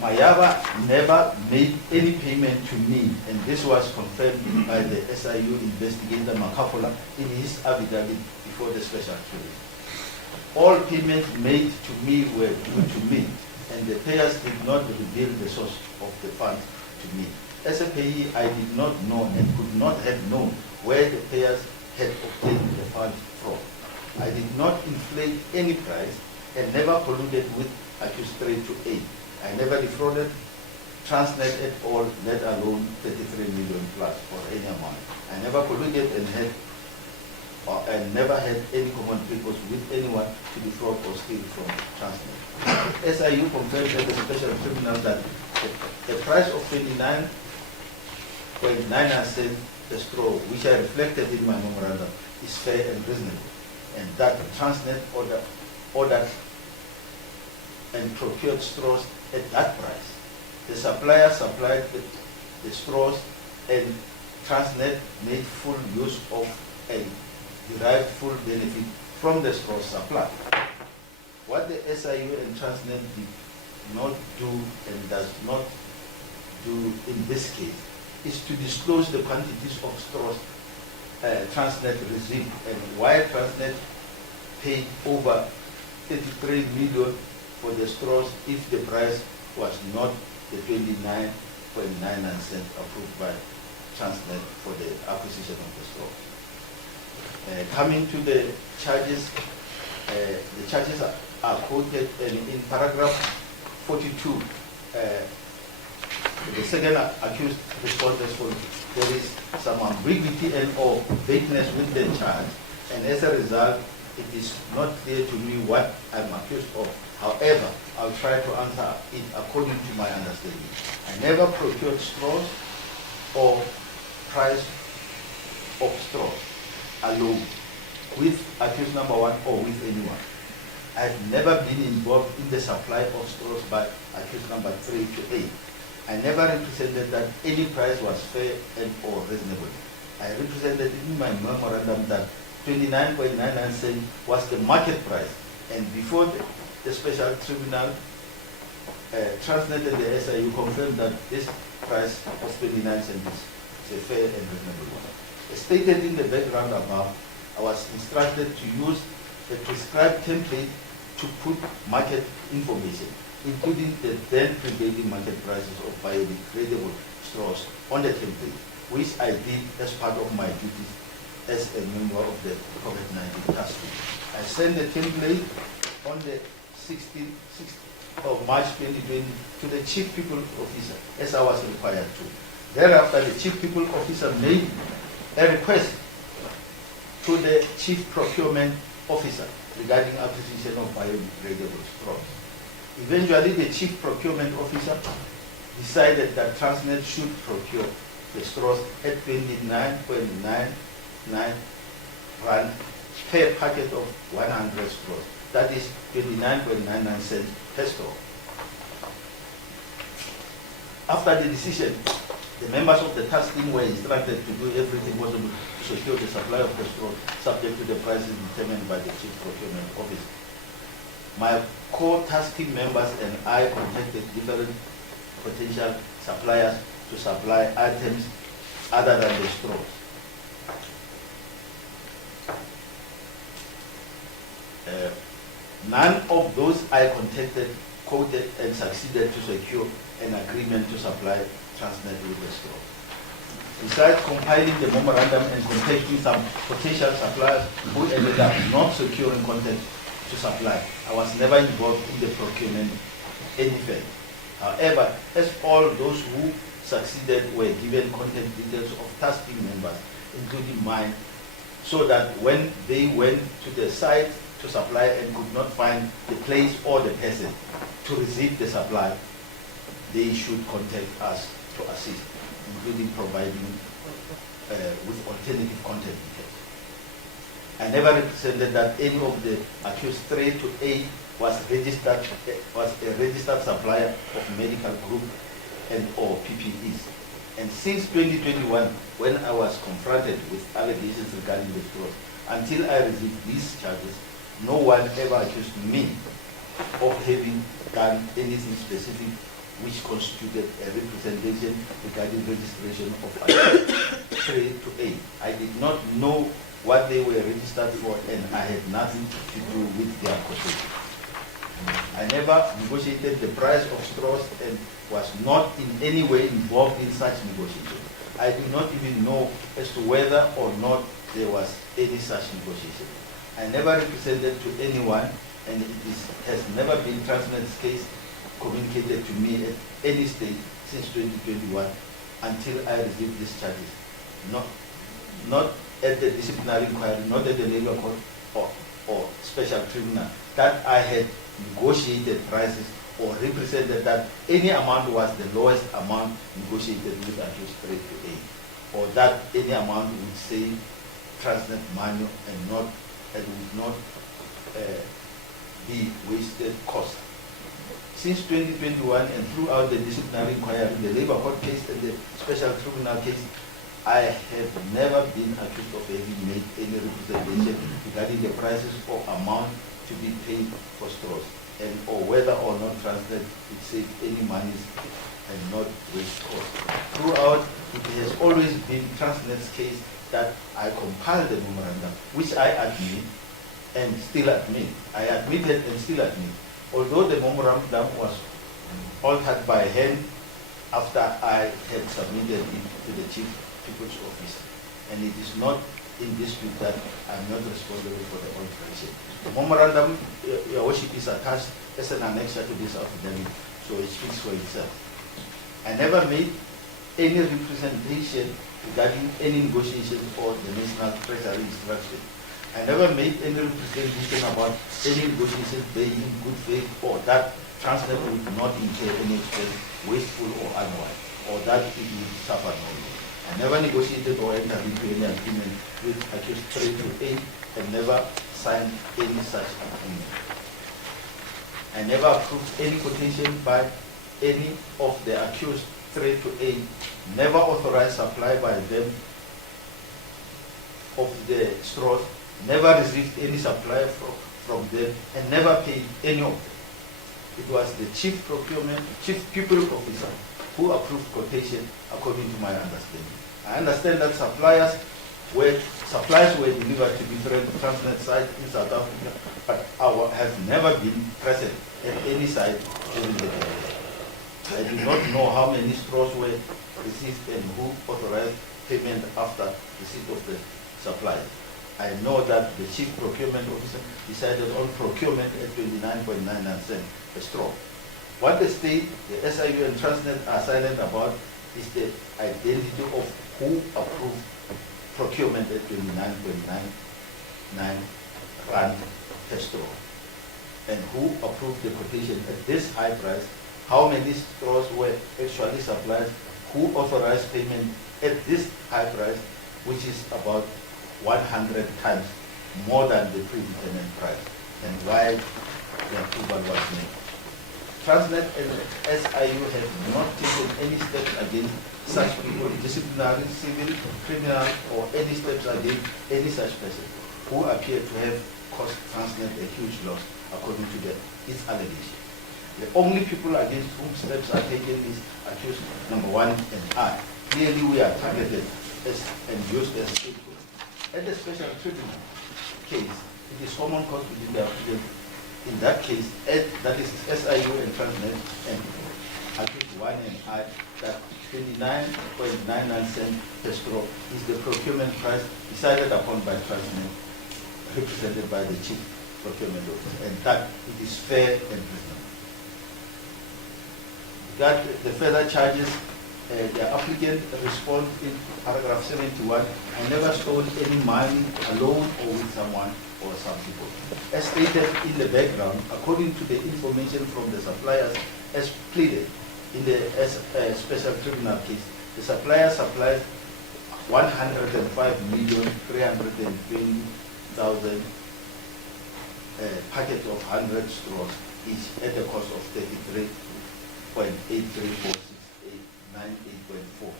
Mayaba never made any payment to me, and this was confirmed by the SIU investigator Makafula in his affidavit before the special jury. All payments made to me were due to me, and the payers did not reveal the source of the funds to me. As a payee, I did not know and could not have known where the payers had obtained the funds from. I did not inflate any price and never colluded with accused 3 to 8. I never defrauded Transnet at all, let alone 33 million plus or any amount. I never colluded and never had any common purpose with anyone to defraud or steal from Transnet. SIU confirmed at the special tribunal that the price of 29.99 cents per straw, which I reflected in my memorandum, is fair and reasonable, and that Transnet ordered and procured straws at that price. The supplier supplied the straws, and Transnet made full use of and derived full benefit from the straw supply. What the SIU and Transnet did not do and does not do in this case is to disclose the quantities of straws Transnet received and why Transnet paid over 33 million for the straws if the price was not the 29.99 cents approved by Transnet for the acquisition of the straws. Coming to the charges are quoted in paragraph 42. The second accused respondent, there is some ambiguity and or vagueness with the charge, and as a result, it is not clear to me what I'm accused of. However, I'll try to answer it according to my understanding. I never procured straws or price of straws alone with accused number 1 or with anyone. I've never been involved in the supply of straws by accused number 3 to 8. I never represented that any price was fair and or reasonable. I represented in my memorandum that 29.99 cents was the market price, and before the special tribunal, Transnet and the SIU confirmed that this price of 29 cents is a fair and reasonable one. As stated in the background above, I was instructed to use a prescribed template to put market information, including the then prevailing market prices of biodegradable straws on the template, which I did as part of my duties as a member of the COVID-19 task force. I sent the template on the 16th of March 2020 to the Chief People Officer, as I was required to. Thereafter, the Chief People Officer made a request to the Chief Procurement Officer regarding acquisition of biodegradable straws. Eventually, the Chief Procurement Officer decided that Transnet should procure the straws at 29.99 rand per packet of 100 straws. That is 29.99 cents per straw. After the decision, the members of the task team were instructed to do everything possible to secure the supply of the straw, subject to the prices determined by the Chief Procurement Officer. My core task team members and I contacted different potential suppliers to supply items other than the straws. None of those I contacted quoted and succeeded to secure an agreement to supply Transnet with the straw. Besides compiling the memorandum and contacting some potential suppliers who ended up not securing content to supply, I was never involved in the procurement any further. However, as all those who succeeded were given content details of task team members, including mine, so that when they went to the site to supply and could not find the place or the person to receive the supply, they should contact us to assist, including providing with alternative content details. I never represented that any of the accused 3 to 8 was a registered supplier of medical group and or PPEs. And since 2021, when I was confronted with allegations regarding the fraud, until I received these charges, no one ever accused me of having done anything specific which constituted a representation regarding registration of 3 to 8. I did not know what they were registered for, and I had nothing to do with their possession. I never negotiated the price of straws and was not in any way involved in such negotiation. I do not even know as to whether or not there was any such negotiation. I never represented to anyone, and has never been Transnet's case communicated to me at any stage since 2021 until I received these charges. Not at the disciplinary inquiry, not at the legal court or special tribunal, that I had negotiated prices or represented that any amount was the lowest amount negotiated with accused 3 to 8, or that any amount would save Transnet money and would not be wasted cost. Since 2021 and throughout the disciplinary inquiry, the labor court case and the special tribunal case, I have never been accused of having made any representation regarding the prices or amount to be paid for straws, and or whether or not Transnet would save any monies and not waste cost. Throughout, it has always been Transnet's case that I compiled the memorandum, which I admit and still admit. I admitted and still admit. Although the memorandum was altered by hand after I had submitted it to the Chief People's Office, and it is not in dispute that I'm not responsible for the alteration. The memorandum, Your Worship, is attached as an annexure to this affidavit, so it speaks for itself. I never made any representation regarding any negotiations or the National Treasury instruction. I never made any representation about any negotiation being in good faith or that Transnet would not incur any expense, wasteful or otherwise, or that it would suffer no loss. I never negotiated or entered into any agreement with accused 3 to 8 and never signed any such agreement. I never approved any quotation by any of the accused 3 to 8, never authorized supply by them of the straws, never received any supply from them, and never paid any of them. It was the chief people officer who approved quotation according to my understanding. I understand that supplies were delivered to different Transnet sites in South Africa, but I have never been present at any site during the period. I do not know how many straws were received and who authorized payment after receipt of the supply. I know that the chief procurement officer decided on procurement at 29.99 cents a straw. What the state, the SIU and Transnet are silent about is the identity of who approved procurement at 29.99 rand per straw and who approved the quotation at this high price, how many straws were actually supplied, who authorized payment at this high price, which is about 100 times more than the predetermined price, and why the approval was made. Transnet and SIU have not taken any steps against such people, disciplinary, civil, criminal, or any steps against any such person who appear to have cost Transnet a huge loss, according to its allegation. The only people against whom steps are taken is accused number 1 and I. Clearly, we are targeted and used as scapegoats. At the special tribunal case, it is common cause within the applicant. In that case, that is SIU and Transnet and accused 1 and I, that 29.99 cents per straw is the procurement price decided upon by Transnet, represented by the chief procurement officer, and that it is fair and reasonable. That the further charges, the applicant responds in paragraph 71, I never stole any money alone or with someone or some people. As stated in the background, according to the information from the suppliers as pleaded in the special tribunal case, the supplier supplied 105,320,000 packets of 100 straws each at the cost of 33.834689.4,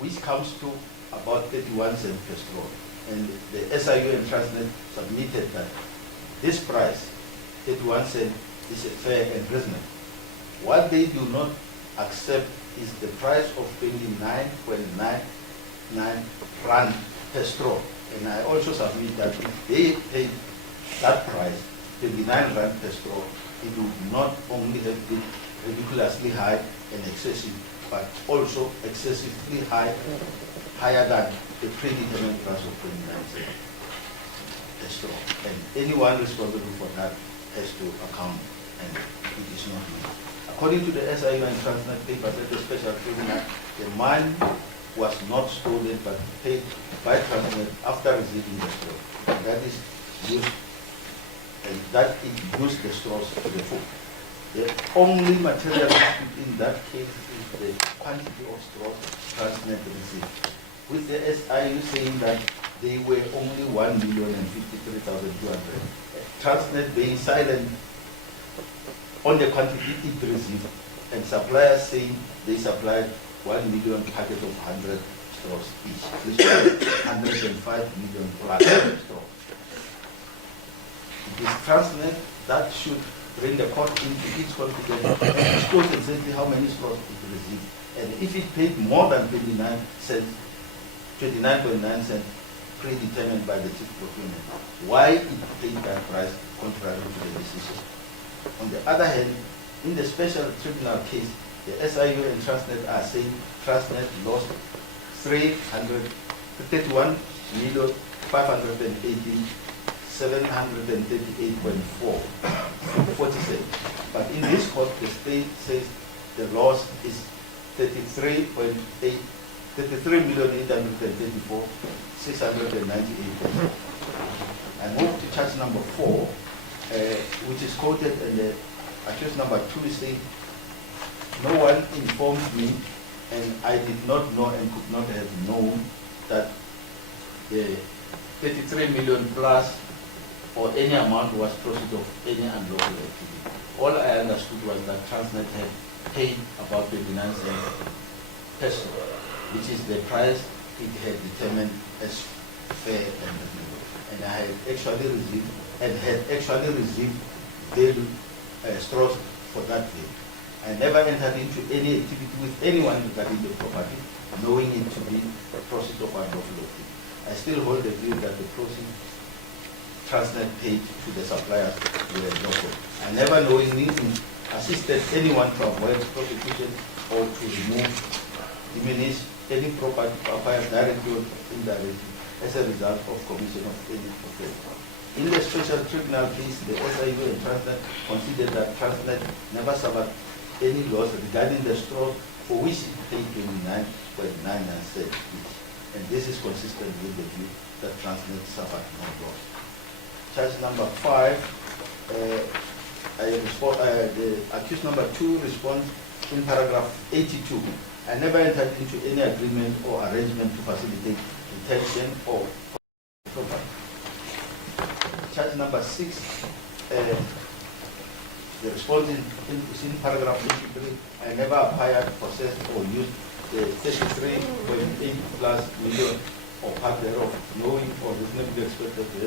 which comes to about 31 cents per straw. And the SIU and Transnet submitted that this price, 31 cents, is fair and reasonable. What they do not accept is the price of 29.99 rand per straw. And I also submit that if they paid that price, 29 rand per straw, it would not only have been ridiculously high and excessive, but also excessively higher than the predetermined price of 29 cents per straw. And anyone responsible for that has to account, and it is not me. According to the SIU and Transnet papers at the special tribunal, the money was not stolen but paid by Transnet after receiving the straw. And that is used, and that it used the straws to the full. The only material in that case is the quantity of straws Transnet received, with the SIU saying that they were only 1,053,200. Transnet being silent on the quantity it received, and suppliers saying they supplied 1 million packets of 100 straws each, which is 105 million plus straws. It is Transnet that should bring the court into its confidence and disclose exactly how many straws it received. And if it paid more than 29.9 cents predetermined by the chief procurement, why it paid that price contrary to the decision. On the other hand, in the special tribunal case, the SIU and Transnet are saying Transnet lost 31,518,738.40 cents. But in this court, the state says the loss is 33,834,698. I move to charge number 4, which is quoted in the accused number 2 saying, no one informed me and I did not know and could not have known that the 33 million plus or any amount was proceeds of any unlawful activity. All I understood was that Transnet had paid about 29 cents per store, which is the price it had determined as fair and reasonable. And I had actually received value straws for that day. I never entered into any activity with anyone regarding the property, knowing it to be a process of unlawful activity. I still hold the view that the proceeds Transnet paid to the suppliers were lawful. I never knowingly assisted anyone to avoid prosecution or to remove, diminish any property acquired directly or indirectly as a result of commission of any offense. In the special tribunal case, the SIU and Transnet considered that Transnet never suffered any loss regarding the straw for which it paid 29.99 cents each. And this is consistent with the view that Transnet suffered no loss. Charge number 5, the accused number 2 responds in paragraph 82. I never entered into any agreement or arrangement to facilitate detention or property. Charge number 6, the response is in paragraph 83. I never acquired, possessed, or used the 33.8 plus million or part thereof, knowing or reasonably expected to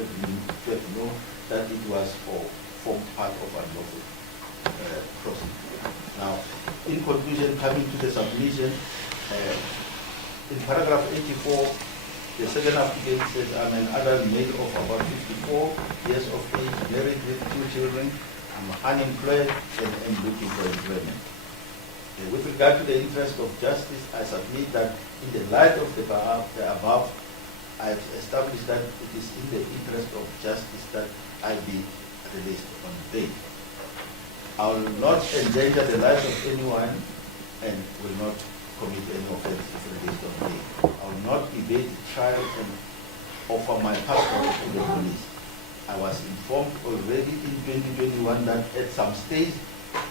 have known that it was or formed part of unlawful process. Now, in conclusion, coming to the submission, in paragraph 84, the second applicant says, I'm an adult male of about 54 years of age, married with 2 children. I'm unemployed and am looking for employment. With regard to the interest of justice, I submit that in the light of the above, I've established that it is in the interest of justice that I be released on bail. I will not endanger the life of anyone and will not commit any offense if released on bail. I will not evade trial and offer my passport to the police. I was informed already in 2021 that at some stage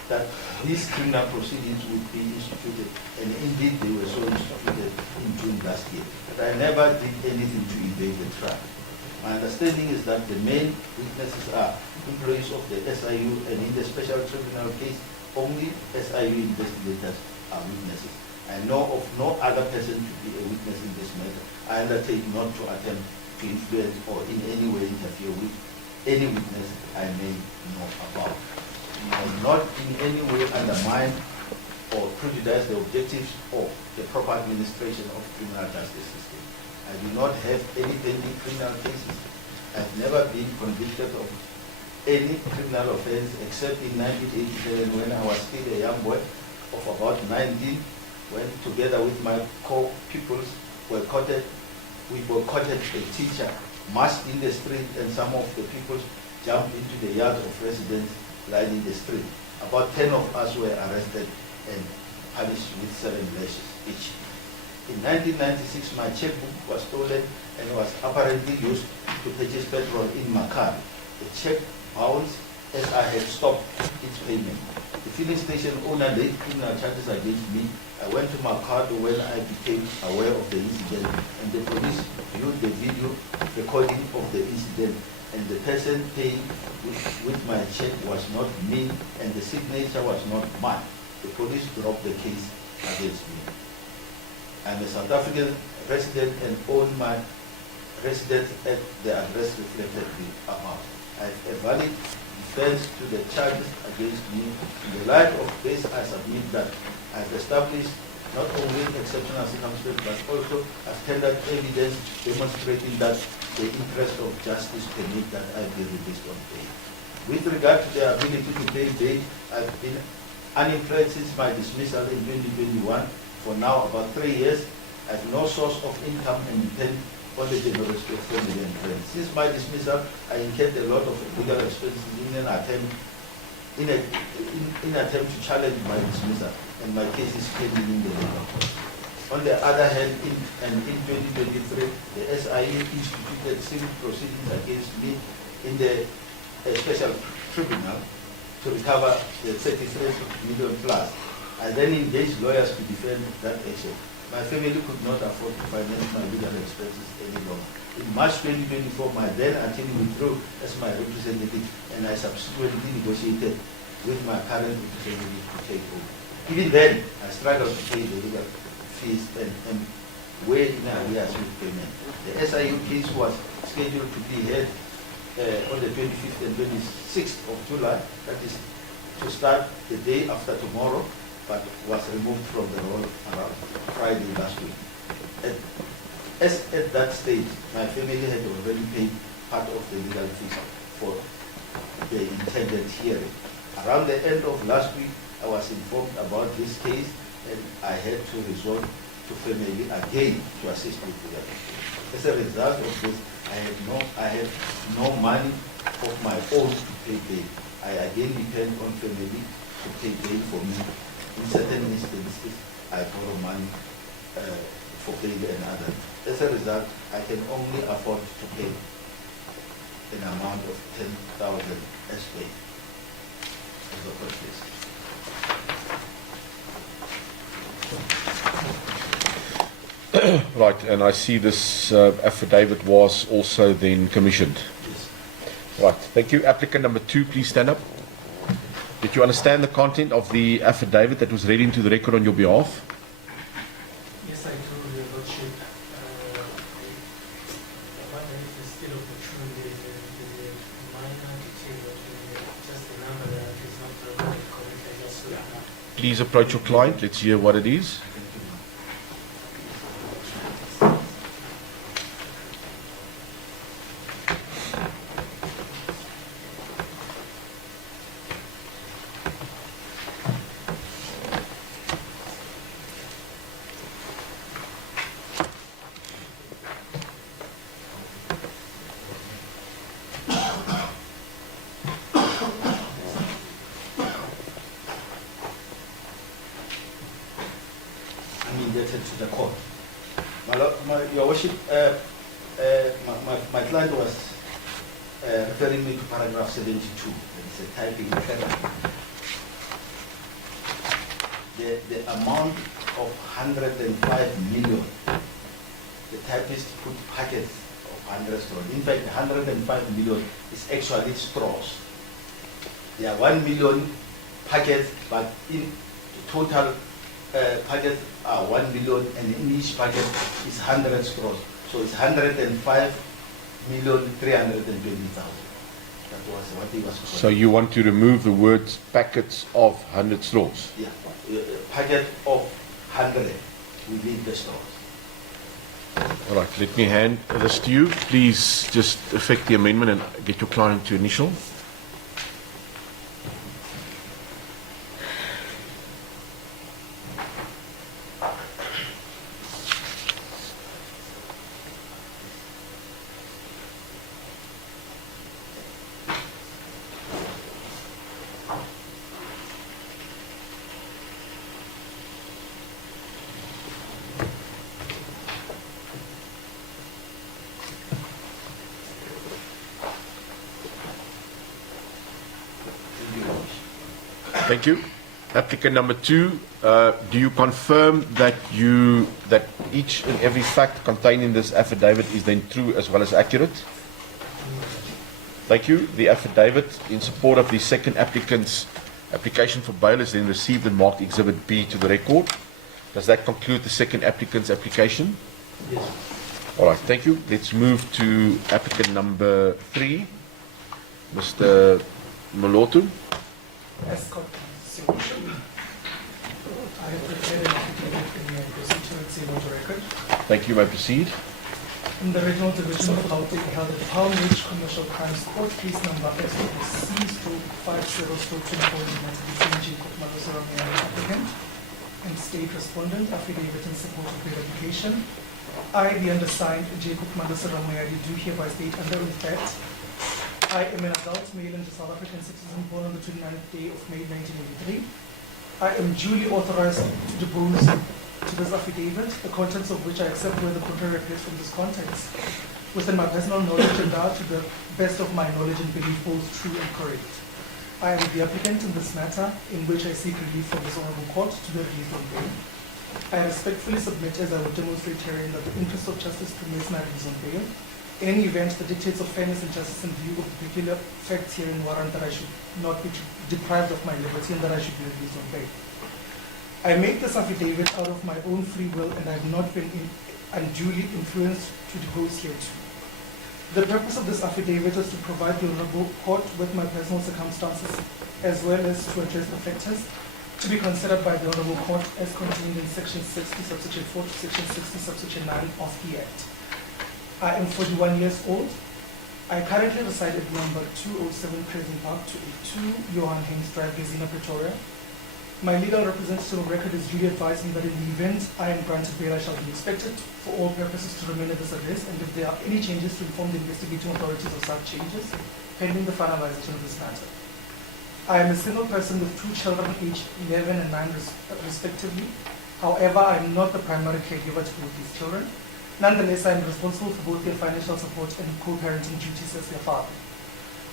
that these criminal proceedings would be instituted, and indeed they were so instituted in June last year. But I never did anything to evade the trial. My understanding is that the main witnesses are employees of the SIU, and in the special tribunal case, only SIU investigators are witnesses. I know of no other person to be a witness in this matter. I undertake not to attempt to influence or in any way interfere with any witness I may know about. I will not in any way undermine or prejudice the objectives of the proper administration of criminal justice system. I do not have any pending criminal cases. I've never been convicted of any criminal offense except in 1987 when I was still a young boy of about 19, when together with my co-pupils we boycotted a teacher, marched in the street, and some of the people jumped into the yard of residents lining the street. About 10 of us were arrested and punished with 7 lashes each. In 1996, my checkbook was stolen and was apparently used to purchase petrol in Makar. The check bounced as I had stopped its payment. The filling station owner laid criminal charges against me. I went to Makar when I became aware of the incident, and the police viewed the video recording of the incident, and the person paying with my check was not me, and the signature was not mine. The police dropped the case against me. I'm a South African resident and own my residence at the address reflected above. I have a valid defense to the charges against me. In the light of this, I submit that I have established not only exceptional circumstances, but also as tendered evidence demonstrating that the interest of justice permit that I be released on bail. With regard to the ability to pay bail, I've been unemployed since my dismissal in 2021. For now, about 3 years, I have no source of income and depend on the generosity of family and friends. Since my dismissal, I incurred a lot of legal expenses in an attempt to challenge my dismissal, and my case is pending in the legal court. On the other hand, in 2023, the SIU instituted civil proceedings against me in the special tribunal to recover the 33 million plus. I then engaged lawyers to defend that action. My family could not afford to finance my legal expenses any longer. In March 2024, my then attorney withdrew as my representative, and I subsequently negotiated with my current representative to take over. Even then, I struggled to pay the legal fees and way in arrears with payment. The SIU case was scheduled to be held on the 25th and 26th of July, that is to start the day after tomorrow, but was removed from the roll around Friday last week. At that stage, my family had already paid part of the legal fees for the intended hearing. Around the end of last week, I was informed about this case, and I had to resort to family again to assist with the legal fees. As a result of this, I have no money of my own to pay bail. I again depend on family to pay bail for me. In certain instances, I borrow money for bail and others. As a result, I can only afford to pay an amount of 10,000 as paid as the purchase. Right, and I see this affidavit was also then commissioned. Yes. Right, thank you. Applicant number 2, please stand up. Did you understand the content of the affidavit that was read into the record on your behalf? Yes, I do, Your Lordship. What is still of the truth is a minor detail, just the number that is not recorded correctly. I just saw it now. Please approach your client. Let's hear what it is. I'm indebted to the court. Your Worship, my client was referring me to paragraph 72. That is a typing error. The amount of 105 million, the typist put packets of 100 straws. In fact, 105 million is actually straws. There are 1 million packets, but in total packets are 1 million, and in each packet is 100 straws. So it's 105,320,000. That was what he was calling. So you want to remove the words packets of 100 straws? Yeah, packet of 100 within the straws. All right, let me hand this to you. Please just effect the amendment and get your client to initial. Thank you. Applicant number 2, do you confirm that each and every fact contained in this affidavit is then true as well as accurate? Thank you. The affidavit in support of the second applicant's application for bail is then received and marked Exhibit B to the record. Does that conclude the second applicant's application? Yes. All right, thank you. Let's move to applicant number 3, Mr. Molotu. Escort solution. I have prepared an affidavit in my constituency motor record. Thank you. May I proceed? In the Regional Division of Gauteng held at the Palm Ridge Commercial Crimes Court, case number SOC/50/24 between Jacob Malusaramia and applicant and state respondent, affidavit in support of the application. I, the undersigned, Jacob Malusaramia, do hereby state under oath that I am an adult male and a South African citizen born on the 29th day of May 1983. I am duly authorized to depose to this affidavit, the contents of which I accept where the contrary appears from this context, within my personal knowledge and are to the best of my knowledge and belief both true and correct. I am the applicant in this matter, in which I seek relief from this honorable court to be released on bail. I respectfully submit, as I would demonstrate herein, that the interest of justice permits my release on bail. In any event, the dictates of fairness and justice in view of the peculiar facts herein warrant that I should not be deprived of my liberty and that I should be released on bail. I make this affidavit out of my own free will, and I have not been unduly influenced to depose hereto. The purpose of this affidavit is to provide the honorable court with my personal circumstances, as well as to address the factors to be considered by the honorable court as contained in section 60, subsection 4 to section 60, subsection 9 of the Act. I am 41 years old. I currently reside at number 207 Crescent Park, 282 Johan Haynes Drive, Gesina, Pretoria. My legal representative of record is duly advised me that in the event I am granted bail, I shall be expected for all purposes to remain at this address, and if there are any changes, to inform the investigating authorities of such changes, pending the finalization of this matter. I am a single person with 2 children aged 11 and 9 respectively. However, I am not the primary caregiver to both these children. Nonetheless, I am responsible for both their financial support and co-parenting duties as their father.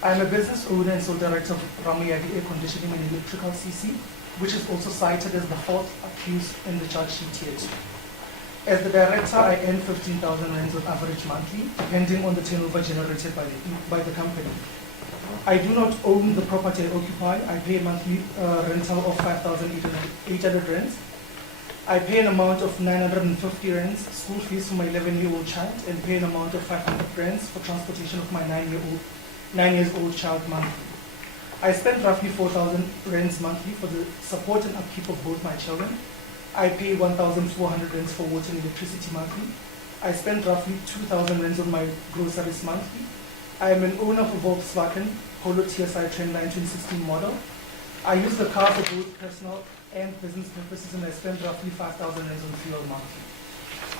I am a business owner and sole director of Ramayadi Air Conditioning and Electrical CC, which is also cited as the 4th accused in the charge sheet here too. As the director, I earn 15,000 rands on average monthly, depending on the turnover generated by the company. I do not own the property I occupy. I pay a monthly rental of 5,800 rands. I pay an amount of 950 rands school fees for my 11-year-old child, and pay an amount of 500 rands for transportation of my 9-year-old child monthly. I spend roughly 4,000 rands monthly for the support and upkeep of both my children. I pay 1,400 rands for water and electricity monthly. I spend roughly 2,000 rands on my groceries monthly. I am an owner of a Volkswagen Polo TSI Trendline 2016 model. I use the car for both personal and business purposes, and I spend roughly 5,000 rands on fuel monthly.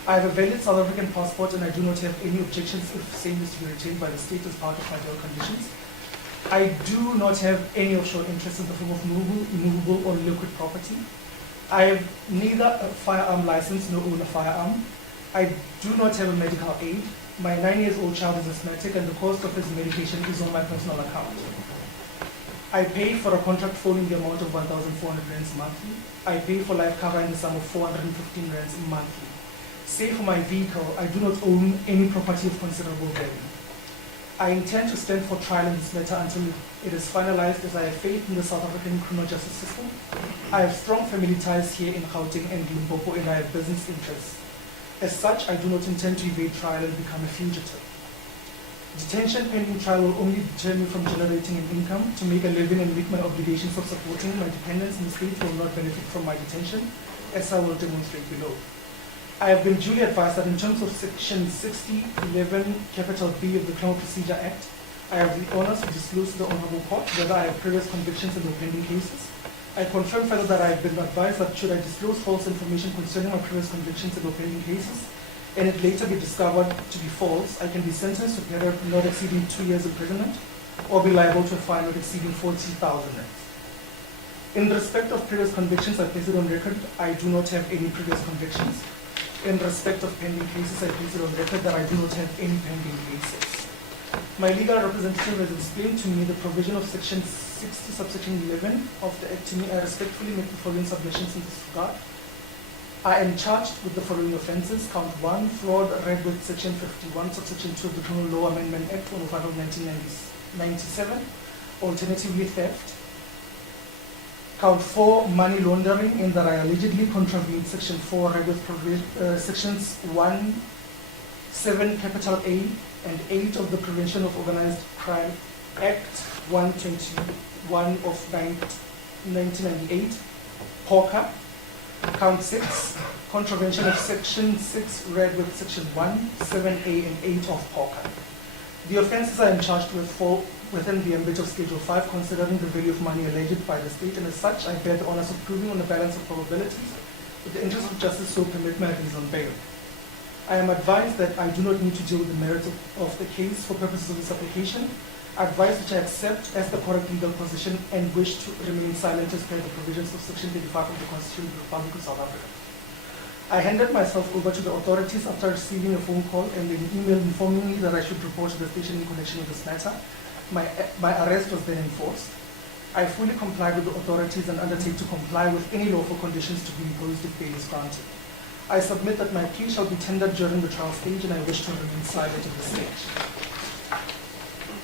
I have a valid South African passport, and I do not have any objections if same is to be retained by the state as part of my bail conditions. I do not have any offshore interest in the form of movable, or liquid property. I have neither a firearm license nor own a firearm. I do not have a medical aid. My 9-year-old child is asthmatic, and the cost of his medication is on my personal account. I pay for a contract phone in the amount of 1,400 rands monthly. I pay for life cover in the sum of 415 rands monthly. Save for my vehicle, I do not own any property of considerable value. I intend to stand for trial in this matter until it is finalized, as I have faith in the South African criminal justice system. I have strong family ties here in Gauteng and Limpopo, and I have business interests. As such, I do not intend to evade trial and become a fugitive. Detention pending trial will only deter me from generating an income to make a living and meet my obligations of supporting my dependents, and the state will not benefit from my detention, as I will demonstrate below. I have been duly advised that in terms of section 60(11) capital B of the Criminal Procedure Act, I have the honor to disclose to the Honorable Court whether I have previous convictions in the pending cases. I confirm further that I have been advised that should I disclose false information concerning my previous convictions in the pending cases, and it later be discovered to be false, I can be sentenced to a period not exceeding 2 years imprisonment, or be liable to a fine not exceeding 40,000 rands. In respect of previous convictions, I place it on record, I do not have any previous convictions. In respect of pending cases, I place it on record that I do not have any pending cases. My legal representative has explained to me the provision of section 60, subsection 11 of the Act to me. I respectfully make the following submissions in this regard. I am charged with the following offences. Count 1, fraud read with section 51, subsection 2 of the Criminal Law Amendment Act 105 of 1997, alternatively theft. Count 4, money laundering, in that I allegedly contravened section 4 read with sections 1, 7, capital A, and 8 of the Prevention of Organized Crime Act 121 of 1998, POCA. Count 6, contravention of section 6 read with section 1, 7A, and 8 of POCA. The offences I am charged with fall within the ambit of Schedule 5, considering the value of money alleged by the state, and as such, I bear the honours of proving on the balance of probabilities that the interests of justice so permit my release on bail. I am advised that I do not need to deal with the merits of the case for purposes of this application, advice which I accept as the correct legal position and wish to remain silent as per the provisions of Section 35 of the Constitution of the Republic of South Africa. I handed myself over to the authorities after receiving a phone call and an email informing me that I should report to the station in connection with this matter. My arrest was then enforced. I fully complied with the authorities and undertake to comply with any lawful conditions to be imposed if bail is granted. I submit that my plea shall be tendered during the trial stage and I wish to remain silent at this stage.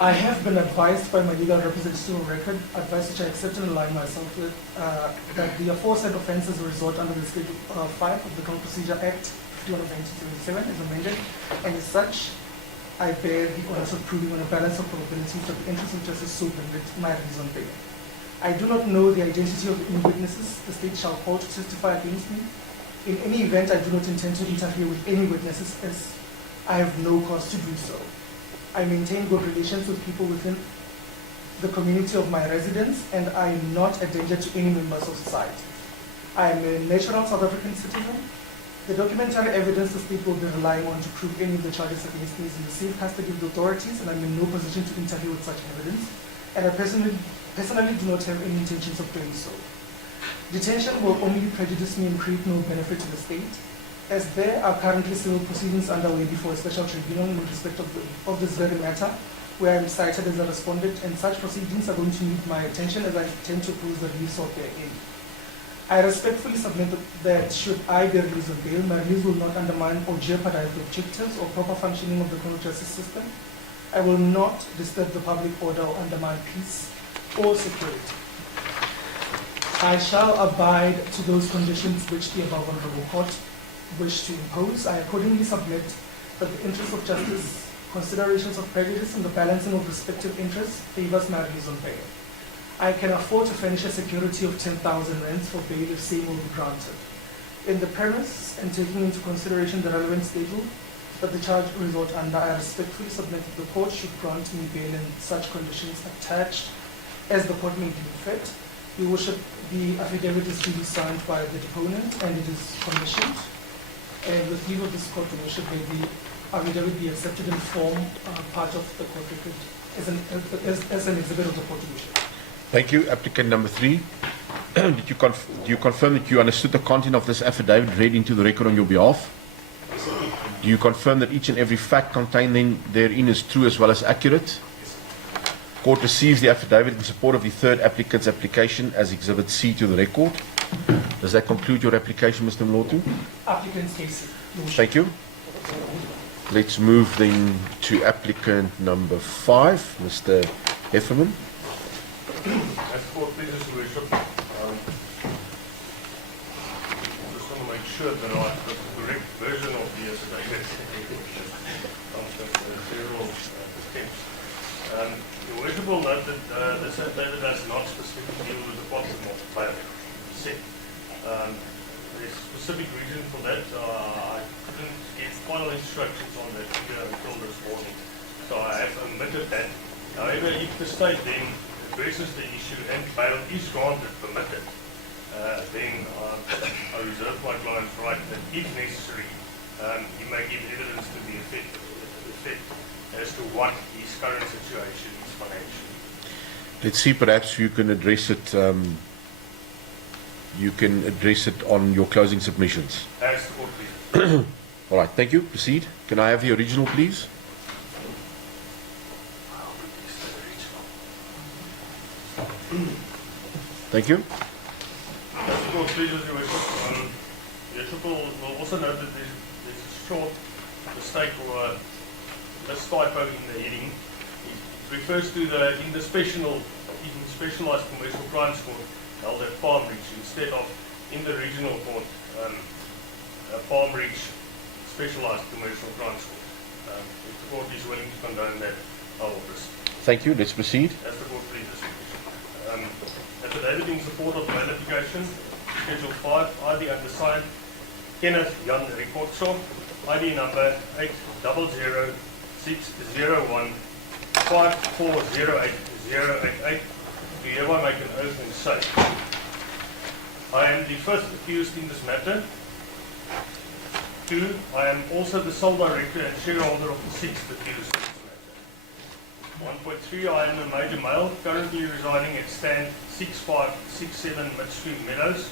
I have been advised by my legal representative on record, advice which I accept and align myself with, that the aforesaid offences resort under the Schedule 5 of the Criminal Procedure Act 51 of 1977 is amended, and as such, I bear the onus of proving on a balance of probabilities that the interest of justice so permit my reason bail. I do not know the identity of any witnesses the state shall call to testify against me. In any event, I do not intend to interfere with any witnesses as I have no cause to do so. I maintain good relations with people within the community of my residence, and I am not a danger to any members of society. I am a natural South African citizen. The documentary evidence the state will be relying on to prove any of the charges against me is in the safe custody of the authorities, and I'm in no position to interfere with such evidence, and I personally do not have any intentions of doing so. Detention will only prejudice me and create no benefit to the state, as there are currently civil proceedings underway before a special tribunal in respect of this very matter, where I am cited as a respondent, and such proceedings are going to need my attention as I intend to oppose the release of therein. I respectfully submit that should I be released on bail, my release will not undermine or jeopardize the objectives or proper functioning of the criminal justice system. I will not disturb the public order or undermine peace or security. I shall abide to those conditions which the above honorable court wish to impose. I accordingly submit that the interest of justice, considerations of prejudice, and the balancing of respective interests favors my release on bail. I can afford to furnish a security of 10,000 rands for bail if same will be granted. In the premise and taking into consideration the relevant schedule that the charge result under, I respectfully submit that the court should grant me bail in such conditions attached as the court may deem fit. Your Worship, the affidavit is duly signed by the deponent and it is commissioned. And with leave of this court, Your Worship, may the affidavit be accepted and form part of the court record as an exhibit of the court, Your Worship. Thank you. Applicant number 3. Do you confirm that you understood the content of this affidavit read into the record on your behalf? Do you confirm that each and every fact contained therein is true as well as accurate? Court receives the affidavit in support of the third applicant's application as Exhibit C to the record. Does that conclude your application, Mr. Mlotu? Applicant's case, Your Worship. Thank you. Let's move then to applicant number 5, Mr. Hefferman. As for pleases, Your Worship, I just want to make sure that I have the correct version of the affidavit. Several attempts. Your Worship will note that this affidavit does not specifically deal with the quantum of bail set. There's a specific reason for that. I couldn't get final instructions on that until this morning, so I have omitted that. However, if the state then addresses the issue and bail is granted, permitted, then I reserve my client's right that if necessary, he may give evidence to the effect as to what his current situation is financially. Let's see, perhaps you can address it. You can address it on your closing submissions. As the court pleases. All right. Thank you. Proceed. Can I have the original, please? Thank you. As the court pleases, Your Worship, Your Worship will also note that there's a short mistake or a typo in the heading. It refers to in the specialized commercial crimes court held at Palm Ridge instead of in the regional court, Palm Ridge specialized commercial crimes court. If the court is willing to condone that, I will proceed. Thank you. Let's proceed. As the court pleases. Affidavit in support of bail application, Schedule 5, ID undersigned, Kenneth Jan Rikotso, ID number 8006015408088. Do hereby make an oath and say, I am the first accused in this matter. 2, I am also the sole director and shareholder of the 6th accused in this matter. 1.3, I am a major male, currently residing at stand 6567 Midstream Meadows,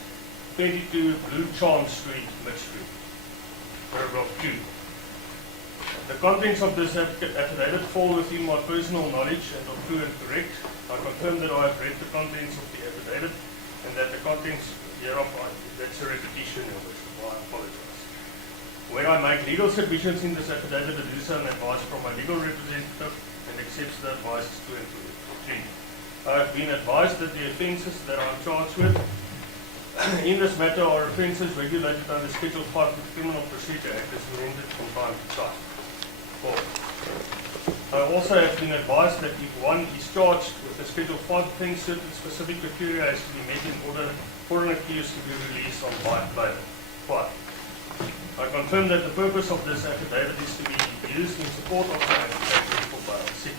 22 Blue Charm Street, Midstream. paragraph 2. The contents of this affidavit fall within my personal knowledge and are true and correct. I confirm that I have read the contents of the affidavit and that the contents hereof are, that's a repetition of it, so I apologize. When I make legal submissions in this affidavit, I do so on advice from my legal representative and accepts the advice 2 and 3. I have been advised that the offences that I am charged with in this matter are offences regulated under Schedule 5 of the Criminal Procedure Act as amended from time to time. 4. I also have been advised that if one is charged with a Schedule 5 offence, certain specific criteria has to be met in order for an accused to be released on bail. 5. I confirm that the purpose of this affidavit is to be used in support of the application for bail. 6.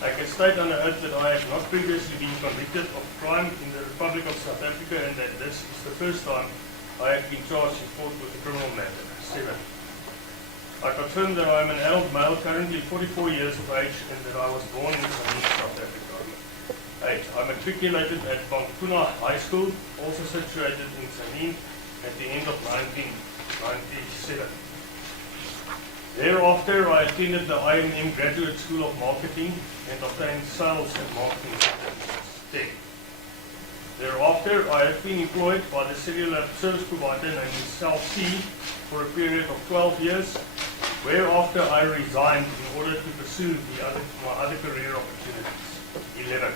I can state under oath that I have not previously been convicted of crime in the Republic of South Africa and that this is the first time I have been charged in court with a criminal matter. 7. I confirm that I am an adult male, currently 44 years of age, and that I was born in South Africa. 8. I matriculated at Bankuna High School, also situated in Sanin, at the end of 1997. Thereafter, I attended the IMM Graduate School of Marketing and obtained sales and marketing certificates. 10. Thereafter, I have been employed by the cellular service provider named Cell C for a period of 12 years, whereafter I resigned in order to pursue my other career opportunities. 11.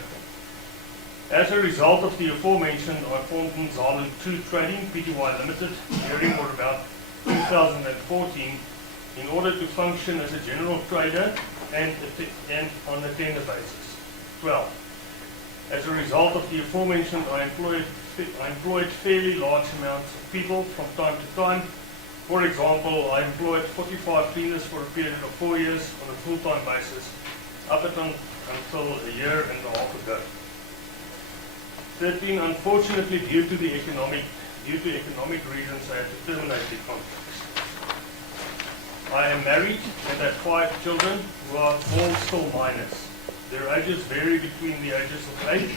As a result of the aforementioned, I formed Mdntv 2 Trading Pty Limited during or about 2014 in order to function as a general trader and on a tender basis. 12. As a result of the aforementioned, I employed fairly large amounts of people from time to time. For example, I employed 45 cleaners for a period of 4 years on a full-time basis, up until a year and a half ago. 13. Unfortunately, due to economic reasons, I had to terminate the contracts. I am married and have 5 children who are all still minors. Their ages vary between the ages of 8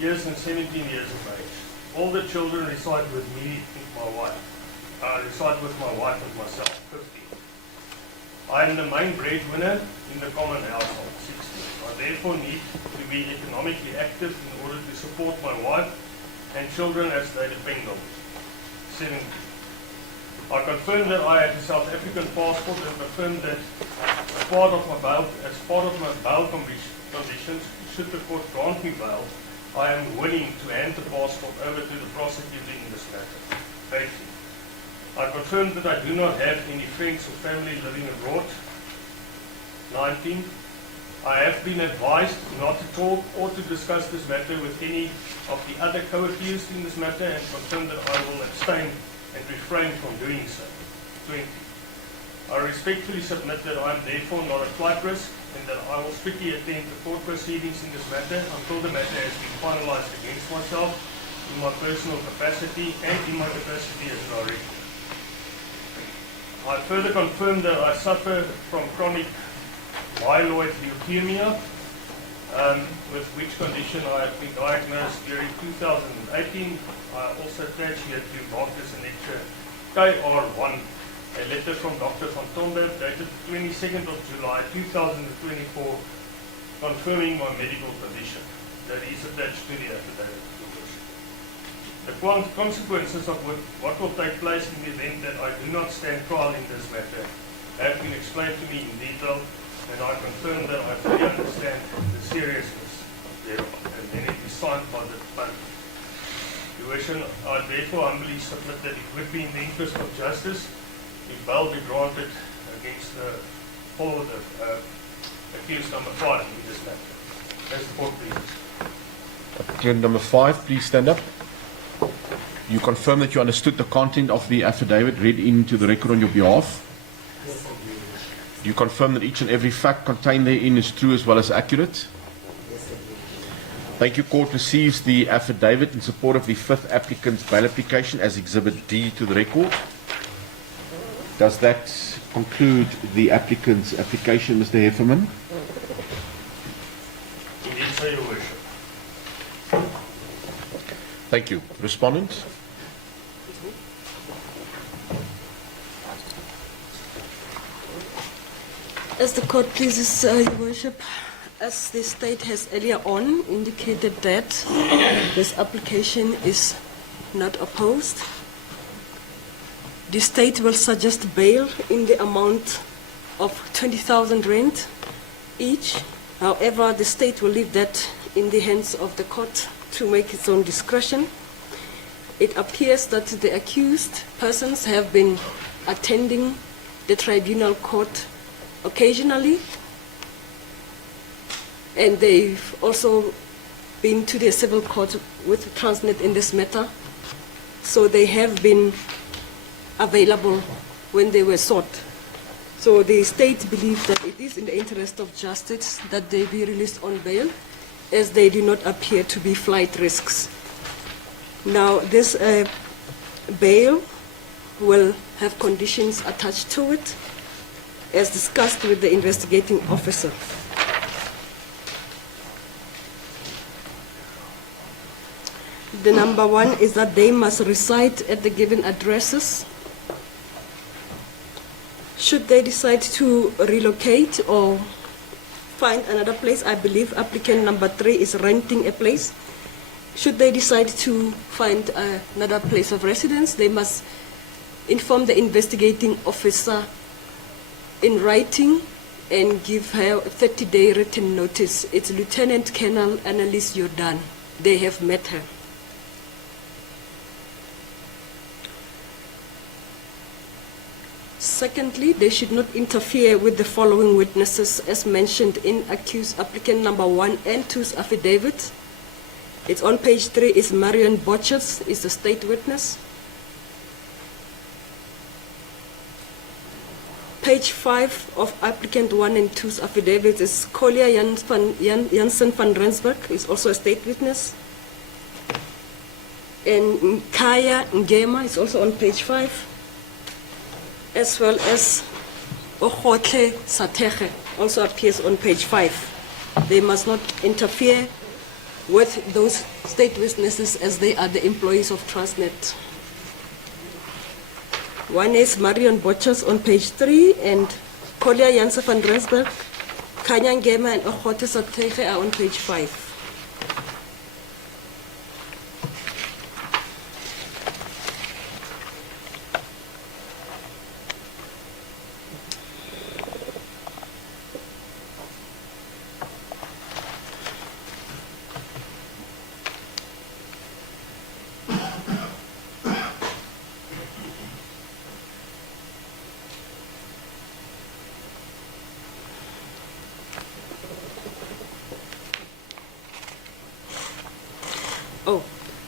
years and 17 years of age. All the children reside with me and my wife. Reside with my wife and myself. 15. I am the main breadwinner in the common household. 16. I therefore need to be economically active in order to support my wife and children as they depend on me. 17. I confirm that I have a South African passport and confirm that as part of my bail conditions, should the court grant me bail, I am willing to hand the passport over to the prosecutor in this matter. 18. I confirm that I do not have any friends or family living abroad. 19. I have been advised not to talk or to discuss this matter with any of the other co-accused in this matter and confirm that I will abstain and refrain from doing so. 20. I respectfully submit that I am therefore not a flight risk and that I will strictly attend the court proceedings in this matter until the matter has been finalized against myself in my personal capacity and in my capacity as director. I further confirm that I suffer from chronic myeloid leukemia, with which condition I have been diagnosed during 2018. I also attach here to Marcus and lecture KR1, a letter from Dr. Van Tomberg dated 22nd of July 2024 confirming my medical condition. That is attached to the affidavit. The consequences of what will take place in the event that I do not stand trial in this matter have been explained to me in detail, and I confirm that I fully understand the seriousness thereof, and then it is signed by the plaintiff. I therefore humbly submit that it would be in the interest of justice if bail be granted against the accused number 5 in this matter. As the court pleases. Applicant number 5, please stand up. You confirm that you understood the content of the affidavit read into the record on your behalf? Yes, I do. Do you confirm that each and every fact contained therein is true as well as accurate? Yes, I do. Thank you. Court receives the affidavit in support of the 5th applicant's bail application as Exhibit D to the record. Does that conclude the applicant's application, Mr. Hefferman? Indeed, so, Your Worship. Thank you. Respondent? As the court pleases, Your Worship, as the state has earlier on indicated that this application is not opposed, the state will suggest bail in the amount of 20,000 rand each. However, the state will leave that in the hands of the court to make its own discretion. It appears that the accused persons have been attending the tribunal court occasionally, and they've also been to the civil court with Transnet in this matter, so they have been available when they were sought. So the state believes that it is in the interest of justice that they be released on bail, as they do not appear to be flight risks. Now, this bail will have conditions attached to it, as discussed with the investigating officer. The number one is that they must reside at the given addresses. Should they decide to relocate or find another place, I believe applicant number 3 is renting a place. Should they decide to find another place of residence, they must inform the investigating officer in writing and give her a 30-day written notice. It's Lieutenant Colonel Annalise Jordan. They have met her. Secondly, they should not interfere with the following witnesses as mentioned in accused applicant number 1 and 2's affidavit. It's on page 3 is Marion Botchers, is the state witness. Page 5 of applicant 1 and 2's affidavit is Collier Jansen van Rensburg, is also a state witness. And Kaya Ngema is also on page 5. As well as Ohotle Sateche also appears on page 5. They must not interfere with those state witnesses as they are the employees of Transnet. One is Marion Botchers on page 3 and Collier Jansen van Rensburg, Kanya Ngema and Ohotle Sateche are on page 5.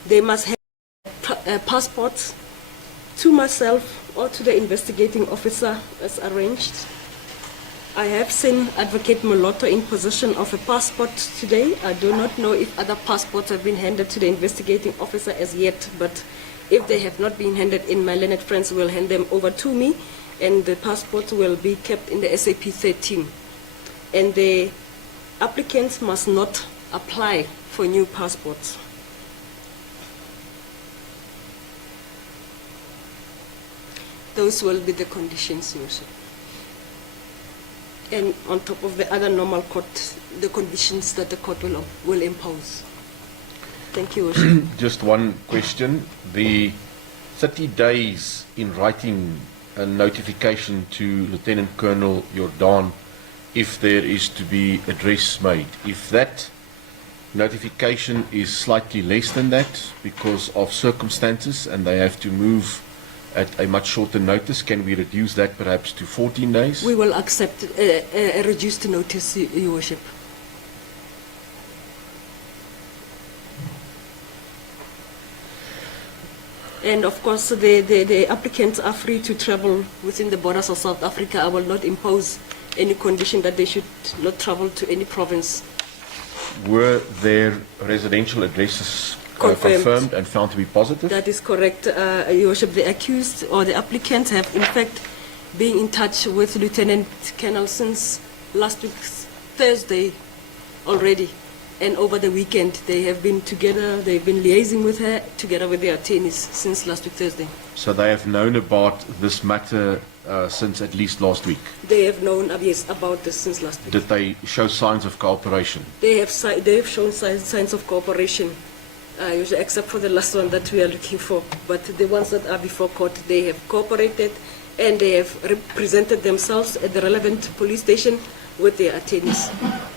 They must have passports to myself or to the investigating officer as arranged. I have seen Advocate Moloto in possession of a passport today. I do not know if other passports have been handed to the investigating officer as yet, but if they have not been handed in, my learned friends will hand them over to me, and the passports will be kept in the SAP 13. And the applicants must not apply for new passports. Those will be the conditions, Your Worship. And on top of the other normal court, the conditions that the court will impose. Thank you, Your Worship. Just one question. The 30 days in writing a notification to Lieutenant Colonel Jordan if there is to be address made. If that notification is slightly less than that because of circumstances and they have to move at a much shorter notice, can we reduce that perhaps to 14 days? We will accept a reduced notice, Your Worship. And of course, the applicants are free to travel within the borders of South Africa. I will not impose any condition that they should not travel to any province. Were their residential addresses confirmed and found to be positive? That is correct, Your Worship. The accused or the applicants have in fact been in touch with Lieutenant Colonel since last week, Thursday already. And over the weekend, they have been together, they've been liaising with her together with their attorneys since last week, Thursday. So they have known about this matter since at least last week. They have known yes, about this since last week. Did they show signs of cooperation? They have shown signs of cooperation, usually except for the last one that we are looking for. But the ones that are before court, they have cooperated and they have represented themselves at the relevant police station with their attorneys.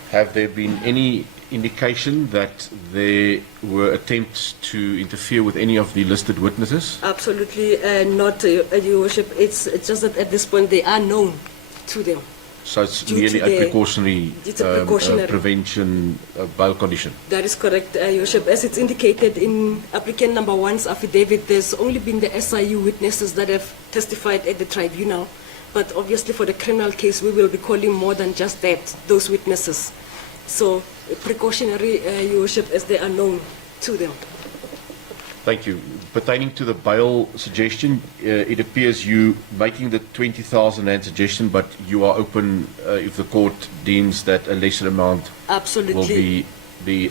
Have there been any indication that there were attempts to interfere with any of the listed witnesses? Absolutely not, Your Worship. It's just that at this point they are known to them. So it's Due to merely a the- precautionary, It's a precautionary. prevention bail condition. That is correct, Your Worship. As it's indicated in applicant number 1's affidavit, there's only been the SIU witnesses that have testified at the tribunal. But obviously for the criminal case, we will be calling more than just that, those witnesses. So precautionary, Your Worship, as they are known to them. Thank you. Pertaining to the bail suggestion, it appears you making the 20,000 rand suggestion, but you are open if the court deems that a lesser amount Absolutely. will be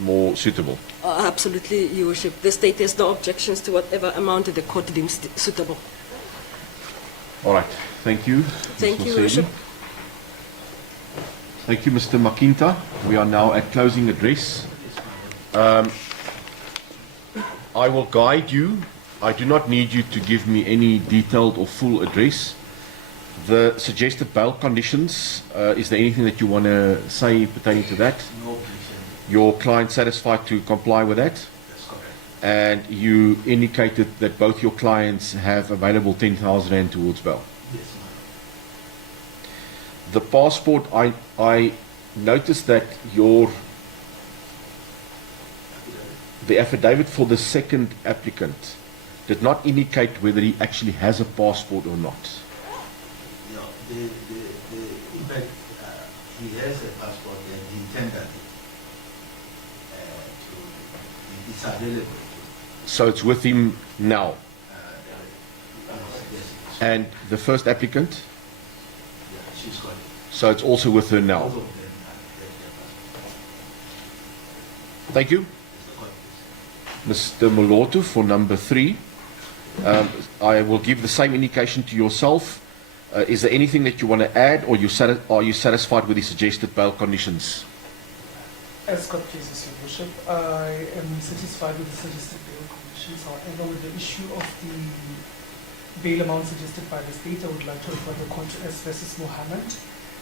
more suitable. Absolutely, Your Worship. The state has no objections to whatever amount the court deems suitable. All right. Thank you. Thank Ms. you, Moseli. Your Worship. Thank you, Mr. Makinta. We are now at closing address. I will guide you. I do not need you to give me any detailed or full address. The suggested bail conditions, is there anything that you want to say pertaining to that? No objection. Your client satisfied to comply with that? That's correct. And you indicated that both your clients have available 10,000 rand towards bail. Yes, ma'am. The passport, I noticed that the affidavit for the second applicant did not indicate whether he actually has a passport or not. Yeah, in fact, he has a passport and he intended it's available. So it's with him now. Yes, And the first applicant, yeah, she's got it. so it's also with her now. Both of them have their passport. Thank you. Mr. Moloto for number 3. I will give the same indication to yourself. Is there anything that you want to add, or are you satisfied with the suggested bail conditions? As God pleases, Your Worship, I am satisfied with the suggested bail conditions. However, with the issue of the bail amount suggested by the state, I would like to refer the court to S versus Mohammed.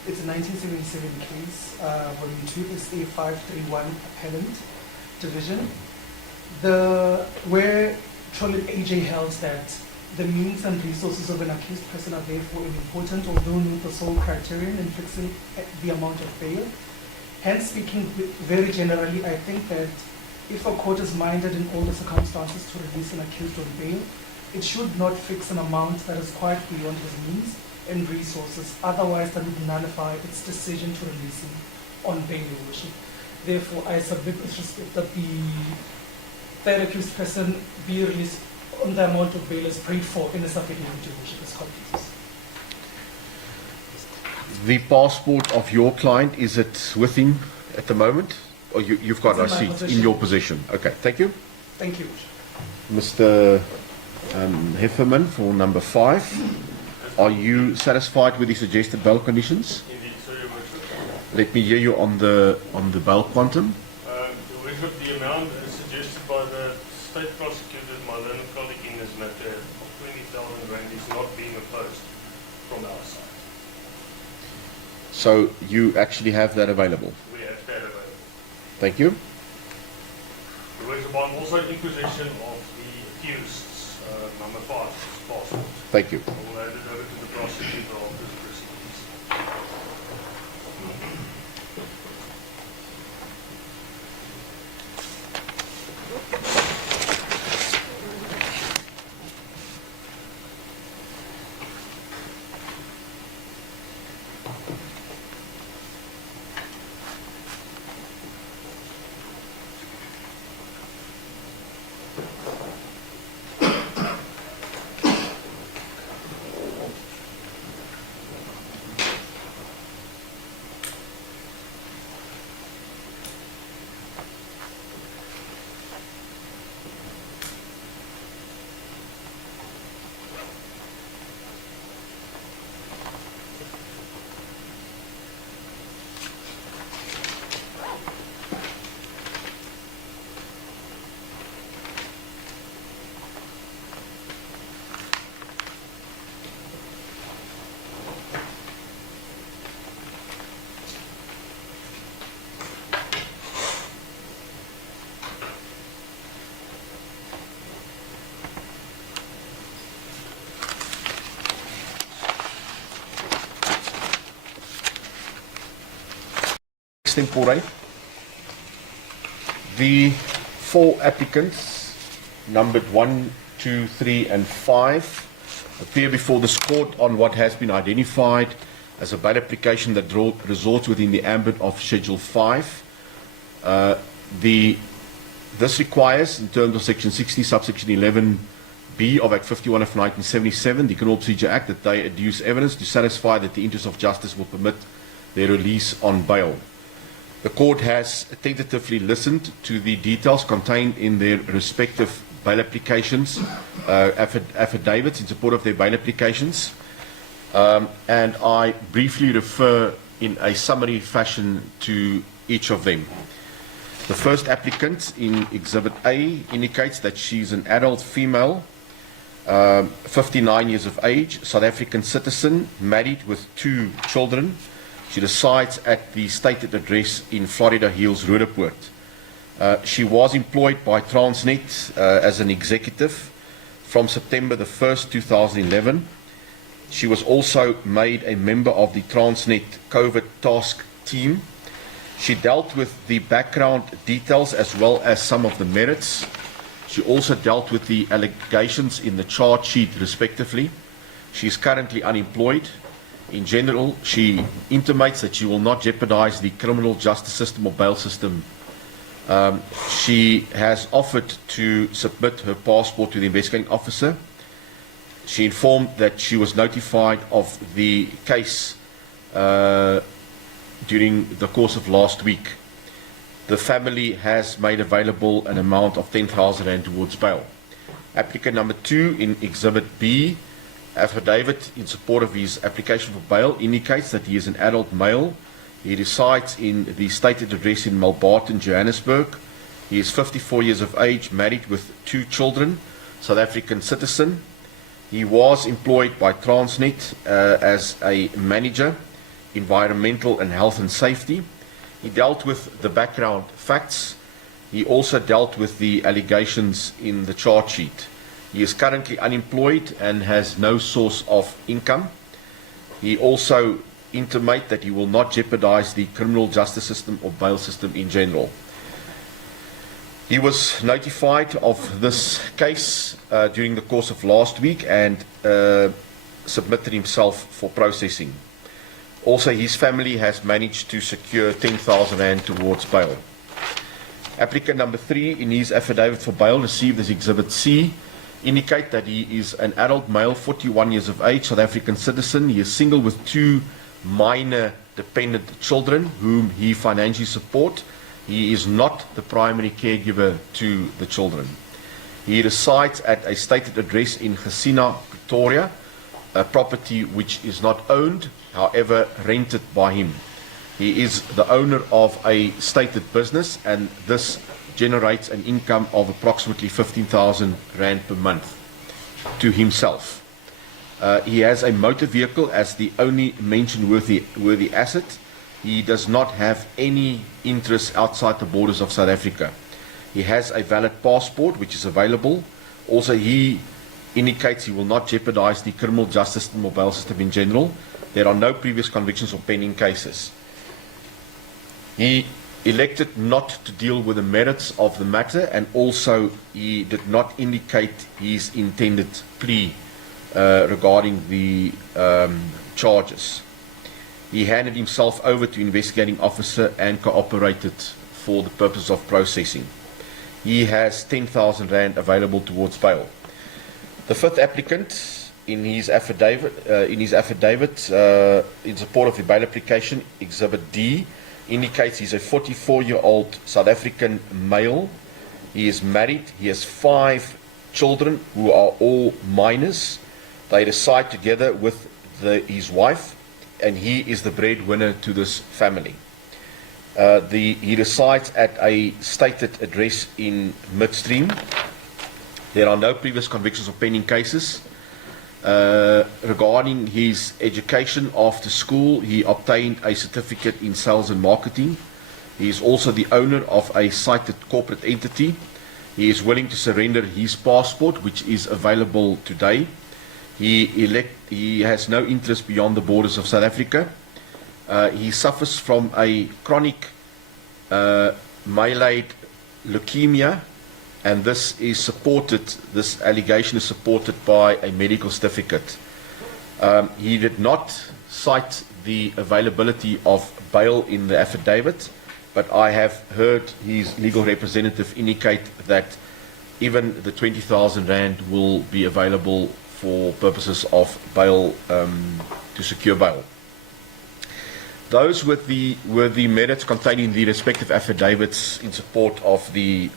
It's a 1977 case, volume 2, SA 531 appellant division. Where Trollip AJ held that the means and resources of an accused person are therefore unimportant, although not the sole criterion in fixing the amount of bail. Hence, speaking very generally, I think that if a court is minded in all the circumstances to release an accused on bail, it should not fix an amount that is quite beyond his means and resources. Otherwise, that would nullify its decision to release him on bail, Your Worship. Therefore, I submit with respect that the third accused person be released on the amount of bail as prayed for in this affidavit, Your Worship, as copies. The passport of your client, is it with him at the moment? Or you've got It's a in my receipt possession. in your possession? Okay, thank you. Thank you, Your Worship. Mr. Hefferman for number 5. Are you satisfied with the suggested bail conditions? Indeed, so Your Worship. Let me hear you on the bail quantum. Your Worship, the amount is suggested by the state prosecutor, my learned colleague in this matter, of 20,000 rand is not being opposed from our side. So you actually have that available. We have that available. Thank you. Your Worship, I'm also in possession of the accused's number 5 passport. Thank you. I will hand it over to the prosecutor of this proceedings. extempore. The 4 applicants, numbered 1, 2, 3, and 5, appear before this court on what has been identified as a bail application that resorts within the ambit of Schedule 5. This requires, in terms of Section 60, subsection 11B of Act 51 of 1977, the Criminal Procedure Act, that they adduce evidence to satisfy that the interest of justice will permit their release on bail. The court has tentatively listened to the details contained in their respective bail applications, affidavits in support of their bail applications, and I briefly refer in a summary fashion to each of them. The first applicant in Exhibit A indicates that she's an adult female, 59 years of age, South African citizen, married with 2 children. She resides at the stated address in Florida Hills, Roodepoort. She was employed by Transnet as an executive from September the 1st, 2011. She was also made a member of the Transnet COVID task team. She dealt with the background details as well as some of the merits. She also dealt with the allegations in the charge sheet respectively. She is currently unemployed. In general, she intimates that she will not jeopardize the criminal justice system or bail system. She has offered to submit her passport to the investigating officer. She informed that she was notified of the case during the course of last week. The family has made available an amount of 10,000 rand towards bail. Applicant number 2 in Exhibit B, affidavit in support of his application for bail, indicates that he is an adult male. He resides in the stated address in Malbarton, Johannesburg. He is 54 years of age, married with 2 children, South African citizen. He was employed by Transnet as a manager, environmental and health and safety. He dealt with the background facts. He also dealt with the allegations in the charge sheet. He is currently unemployed and has no source of income. He also intimates that he will not jeopardize the criminal justice system or bail system in general. He was notified of this case during the course of last week and submitted himself for processing. Also, his family has managed to secure 10,000 rand towards bail. Applicant number 3 in his affidavit for bail, received as Exhibit C, indicate that he is an adult male, 41 years of age, South African citizen. He is single with 2 minor dependent children whom he financially supports. He is not the primary caregiver to the children. He resides at a stated address in Gesina, Pretoria, a property which is not owned, however rented by him. He is the owner of a stated business, and this generates an income of approximately 15,000 rand per month to himself. He has a motor vehicle as the only mention-worthy asset. He does not have any interests outside the borders of South Africa. He has a valid passport which is available. Also, he indicates he will not jeopardize the criminal justice system or bail system in general. There are no previous convictions or pending cases. He elected not to deal with the merits of the matter, and also he did not indicate his intended plea regarding the charges. He handed himself over to investigating officer and cooperated for the purpose of processing. He has 10,000 rand available towards bail. The 5th applicant in his affidavit in support of the bail application, Exhibit D, indicates he's a 44-year-old South African male. He is married. He has 5 children who are all minors. They reside together with his wife, and he is the breadwinner to this family. He resides at a stated address in Midstream. There are no previous convictions or pending cases. Regarding his education after school, he obtained a certificate in sales and marketing. He is also the owner of a cited corporate entity. He is willing to surrender his passport, which is available today. He has no interest beyond the borders of South Africa. He suffers from a chronic myeloid leukemia, and this allegation is supported by a medical certificate. He did not cite the availability of bail in the affidavit, but I have heard his legal representative indicate that even the 20,000 rand will be available for purposes of bail, to secure bail. Those were the merits contained in the respective affidavits in support of the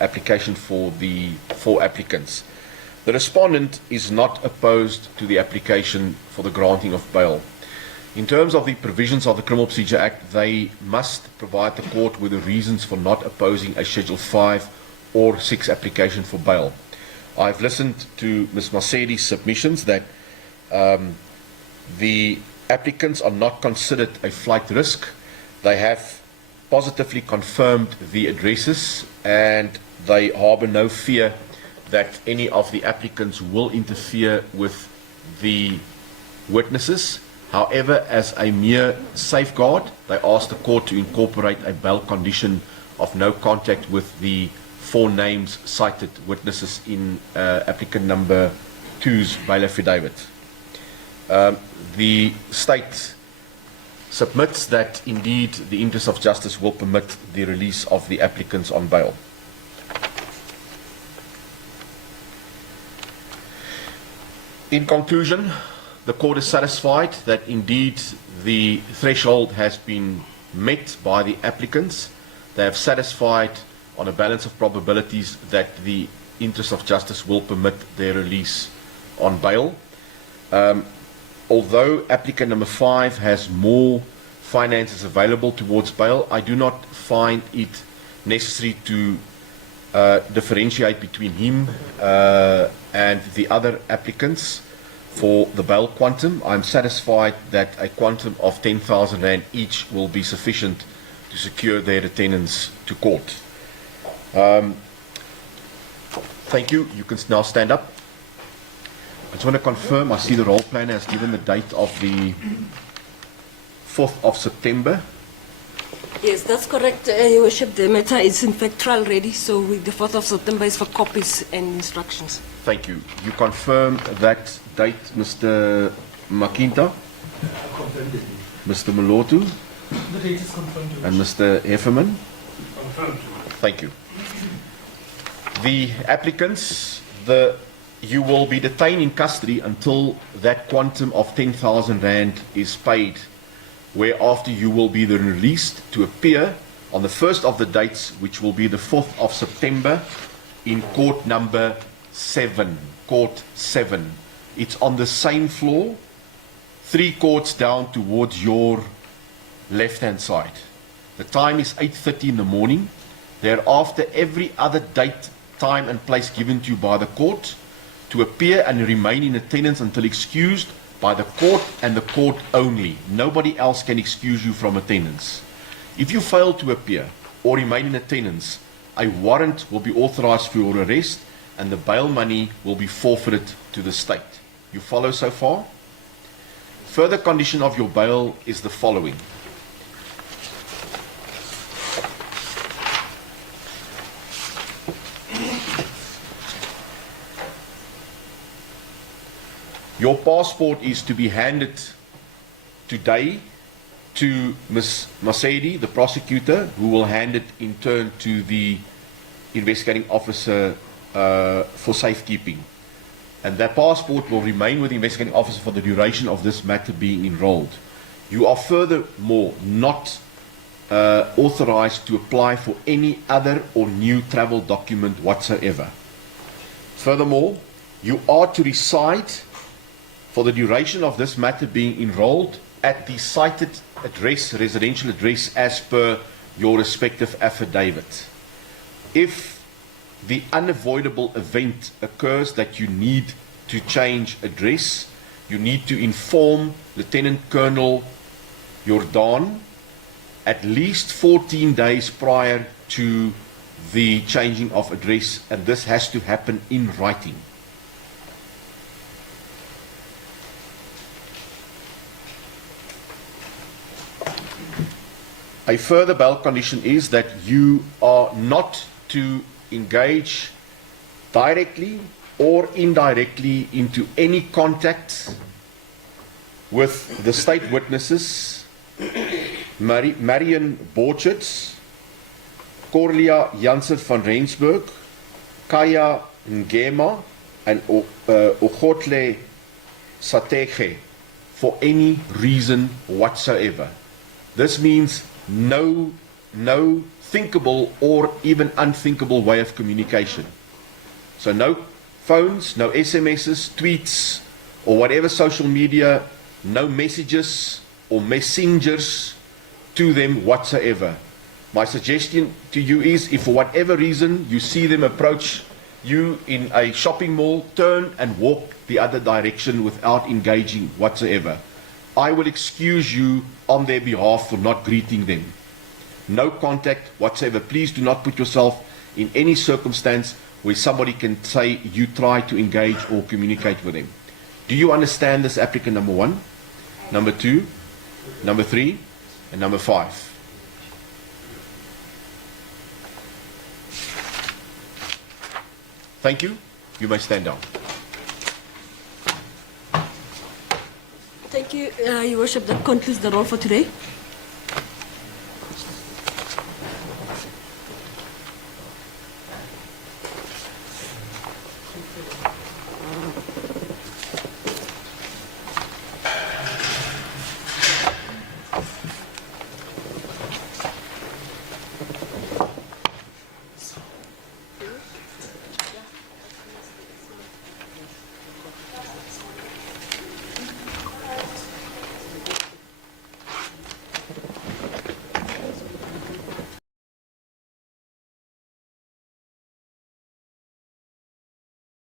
application for the 4 applicants. The respondent is not opposed to the application for the granting of bail. In terms of the provisions of the Criminal Procedure Act, they must provide the court with the reasons for not opposing a Schedule 5 or 6 application for bail. I've listened to Ms. Masedi's submissions that the applicants are not considered a flight risk. They have positively confirmed the addresses, and they harbour no fear that any of the applicants will interfere with the witnesses. However, as a mere safeguard, they ask the court to incorporate a bail condition of no contact with the 4 names cited witnesses in applicant number 2's bail affidavit. The state submits that indeed the interest of justice will permit the release of the applicants on bail. In conclusion, the court is satisfied that indeed the threshold has been met by the applicants. They have satisfied on a balance of probabilities that the interest of justice will permit their release on bail. Although applicant number 5 has more finances available towards bail, I do not find it necessary to differentiate between him and the other applicants for the bail quantum. I'm satisfied that a quantum of 10,000 rand each will be sufficient to secure their attendance to court. Thank you. You can now stand up. I just want to confirm, I see the roll planner has given the date of the 4th of September. Yes, that's correct, Your Worship. The matter is in fact trial ready, so the 4th of September is for copies and instructions. Thank you. You confirm that date, Mr. Makinta, Mr. Molotu, The date is confirmed, Your and Worship. Mr. Hefferman? Confirmed. Thank you. The applicants, you will be detained in custody until that quantum of 10,000 rand is paid, whereafter you will be then released to appear on the first of the dates, which will be the 4th of September, in court number 7. Court 7. It's on the same floor, 3 courts down towards your left-hand side. The time is 8:30 in the morning. Thereafter, every other date, time and place given to you by the court to appear and remain in attendance until excused by the court and the court only. Nobody else can excuse you from attendance. If you fail to appear or remain in attendance, a warrant will be authorized for your arrest and the bail money will be forfeited to the state. You follow so far? Further condition of your bail is the following. Your passport is to be handed today to Ms. Masedi, the prosecutor, who will hand it in turn to the investigating officer for safekeeping. And that passport will remain with the investigating officer for the duration of this matter being enrolled. You are furthermore not authorized to apply for any other or new travel document whatsoever. Furthermore, you are to reside for the duration of this matter being enrolled at the cited address, residential address, as per your respective affidavit. If the unavoidable event occurs that you need to change address, you need to inform Lieutenant Colonel Jordan at least 14 days prior to the changing of address, and this has to happen in writing. A further bail condition is that you are not to engage directly or indirectly into any contact with the state witnesses, Marion Borcherds, Corlia Jansen van Rensburg, Kaya Ngema, and Ogotle Satege for any reason whatsoever. This means no thinkable or even unthinkable way of communication. So no phones, no SMSs, tweets, or whatever social media, no messages or messengers to them whatsoever. My suggestion to you is, if for whatever reason you see them approach you in a shopping mall, turn and walk the other direction without engaging whatsoever. I will excuse you on their behalf for not greeting them. No contact whatsoever. Please do not put yourself in any circumstance where somebody can say you try to engage or communicate with them. Do you understand this, applicant number 1, number 2, number 3, and number 5? Thank you. You may stand down. Thank you, Your Worship. That concludes the roll for today.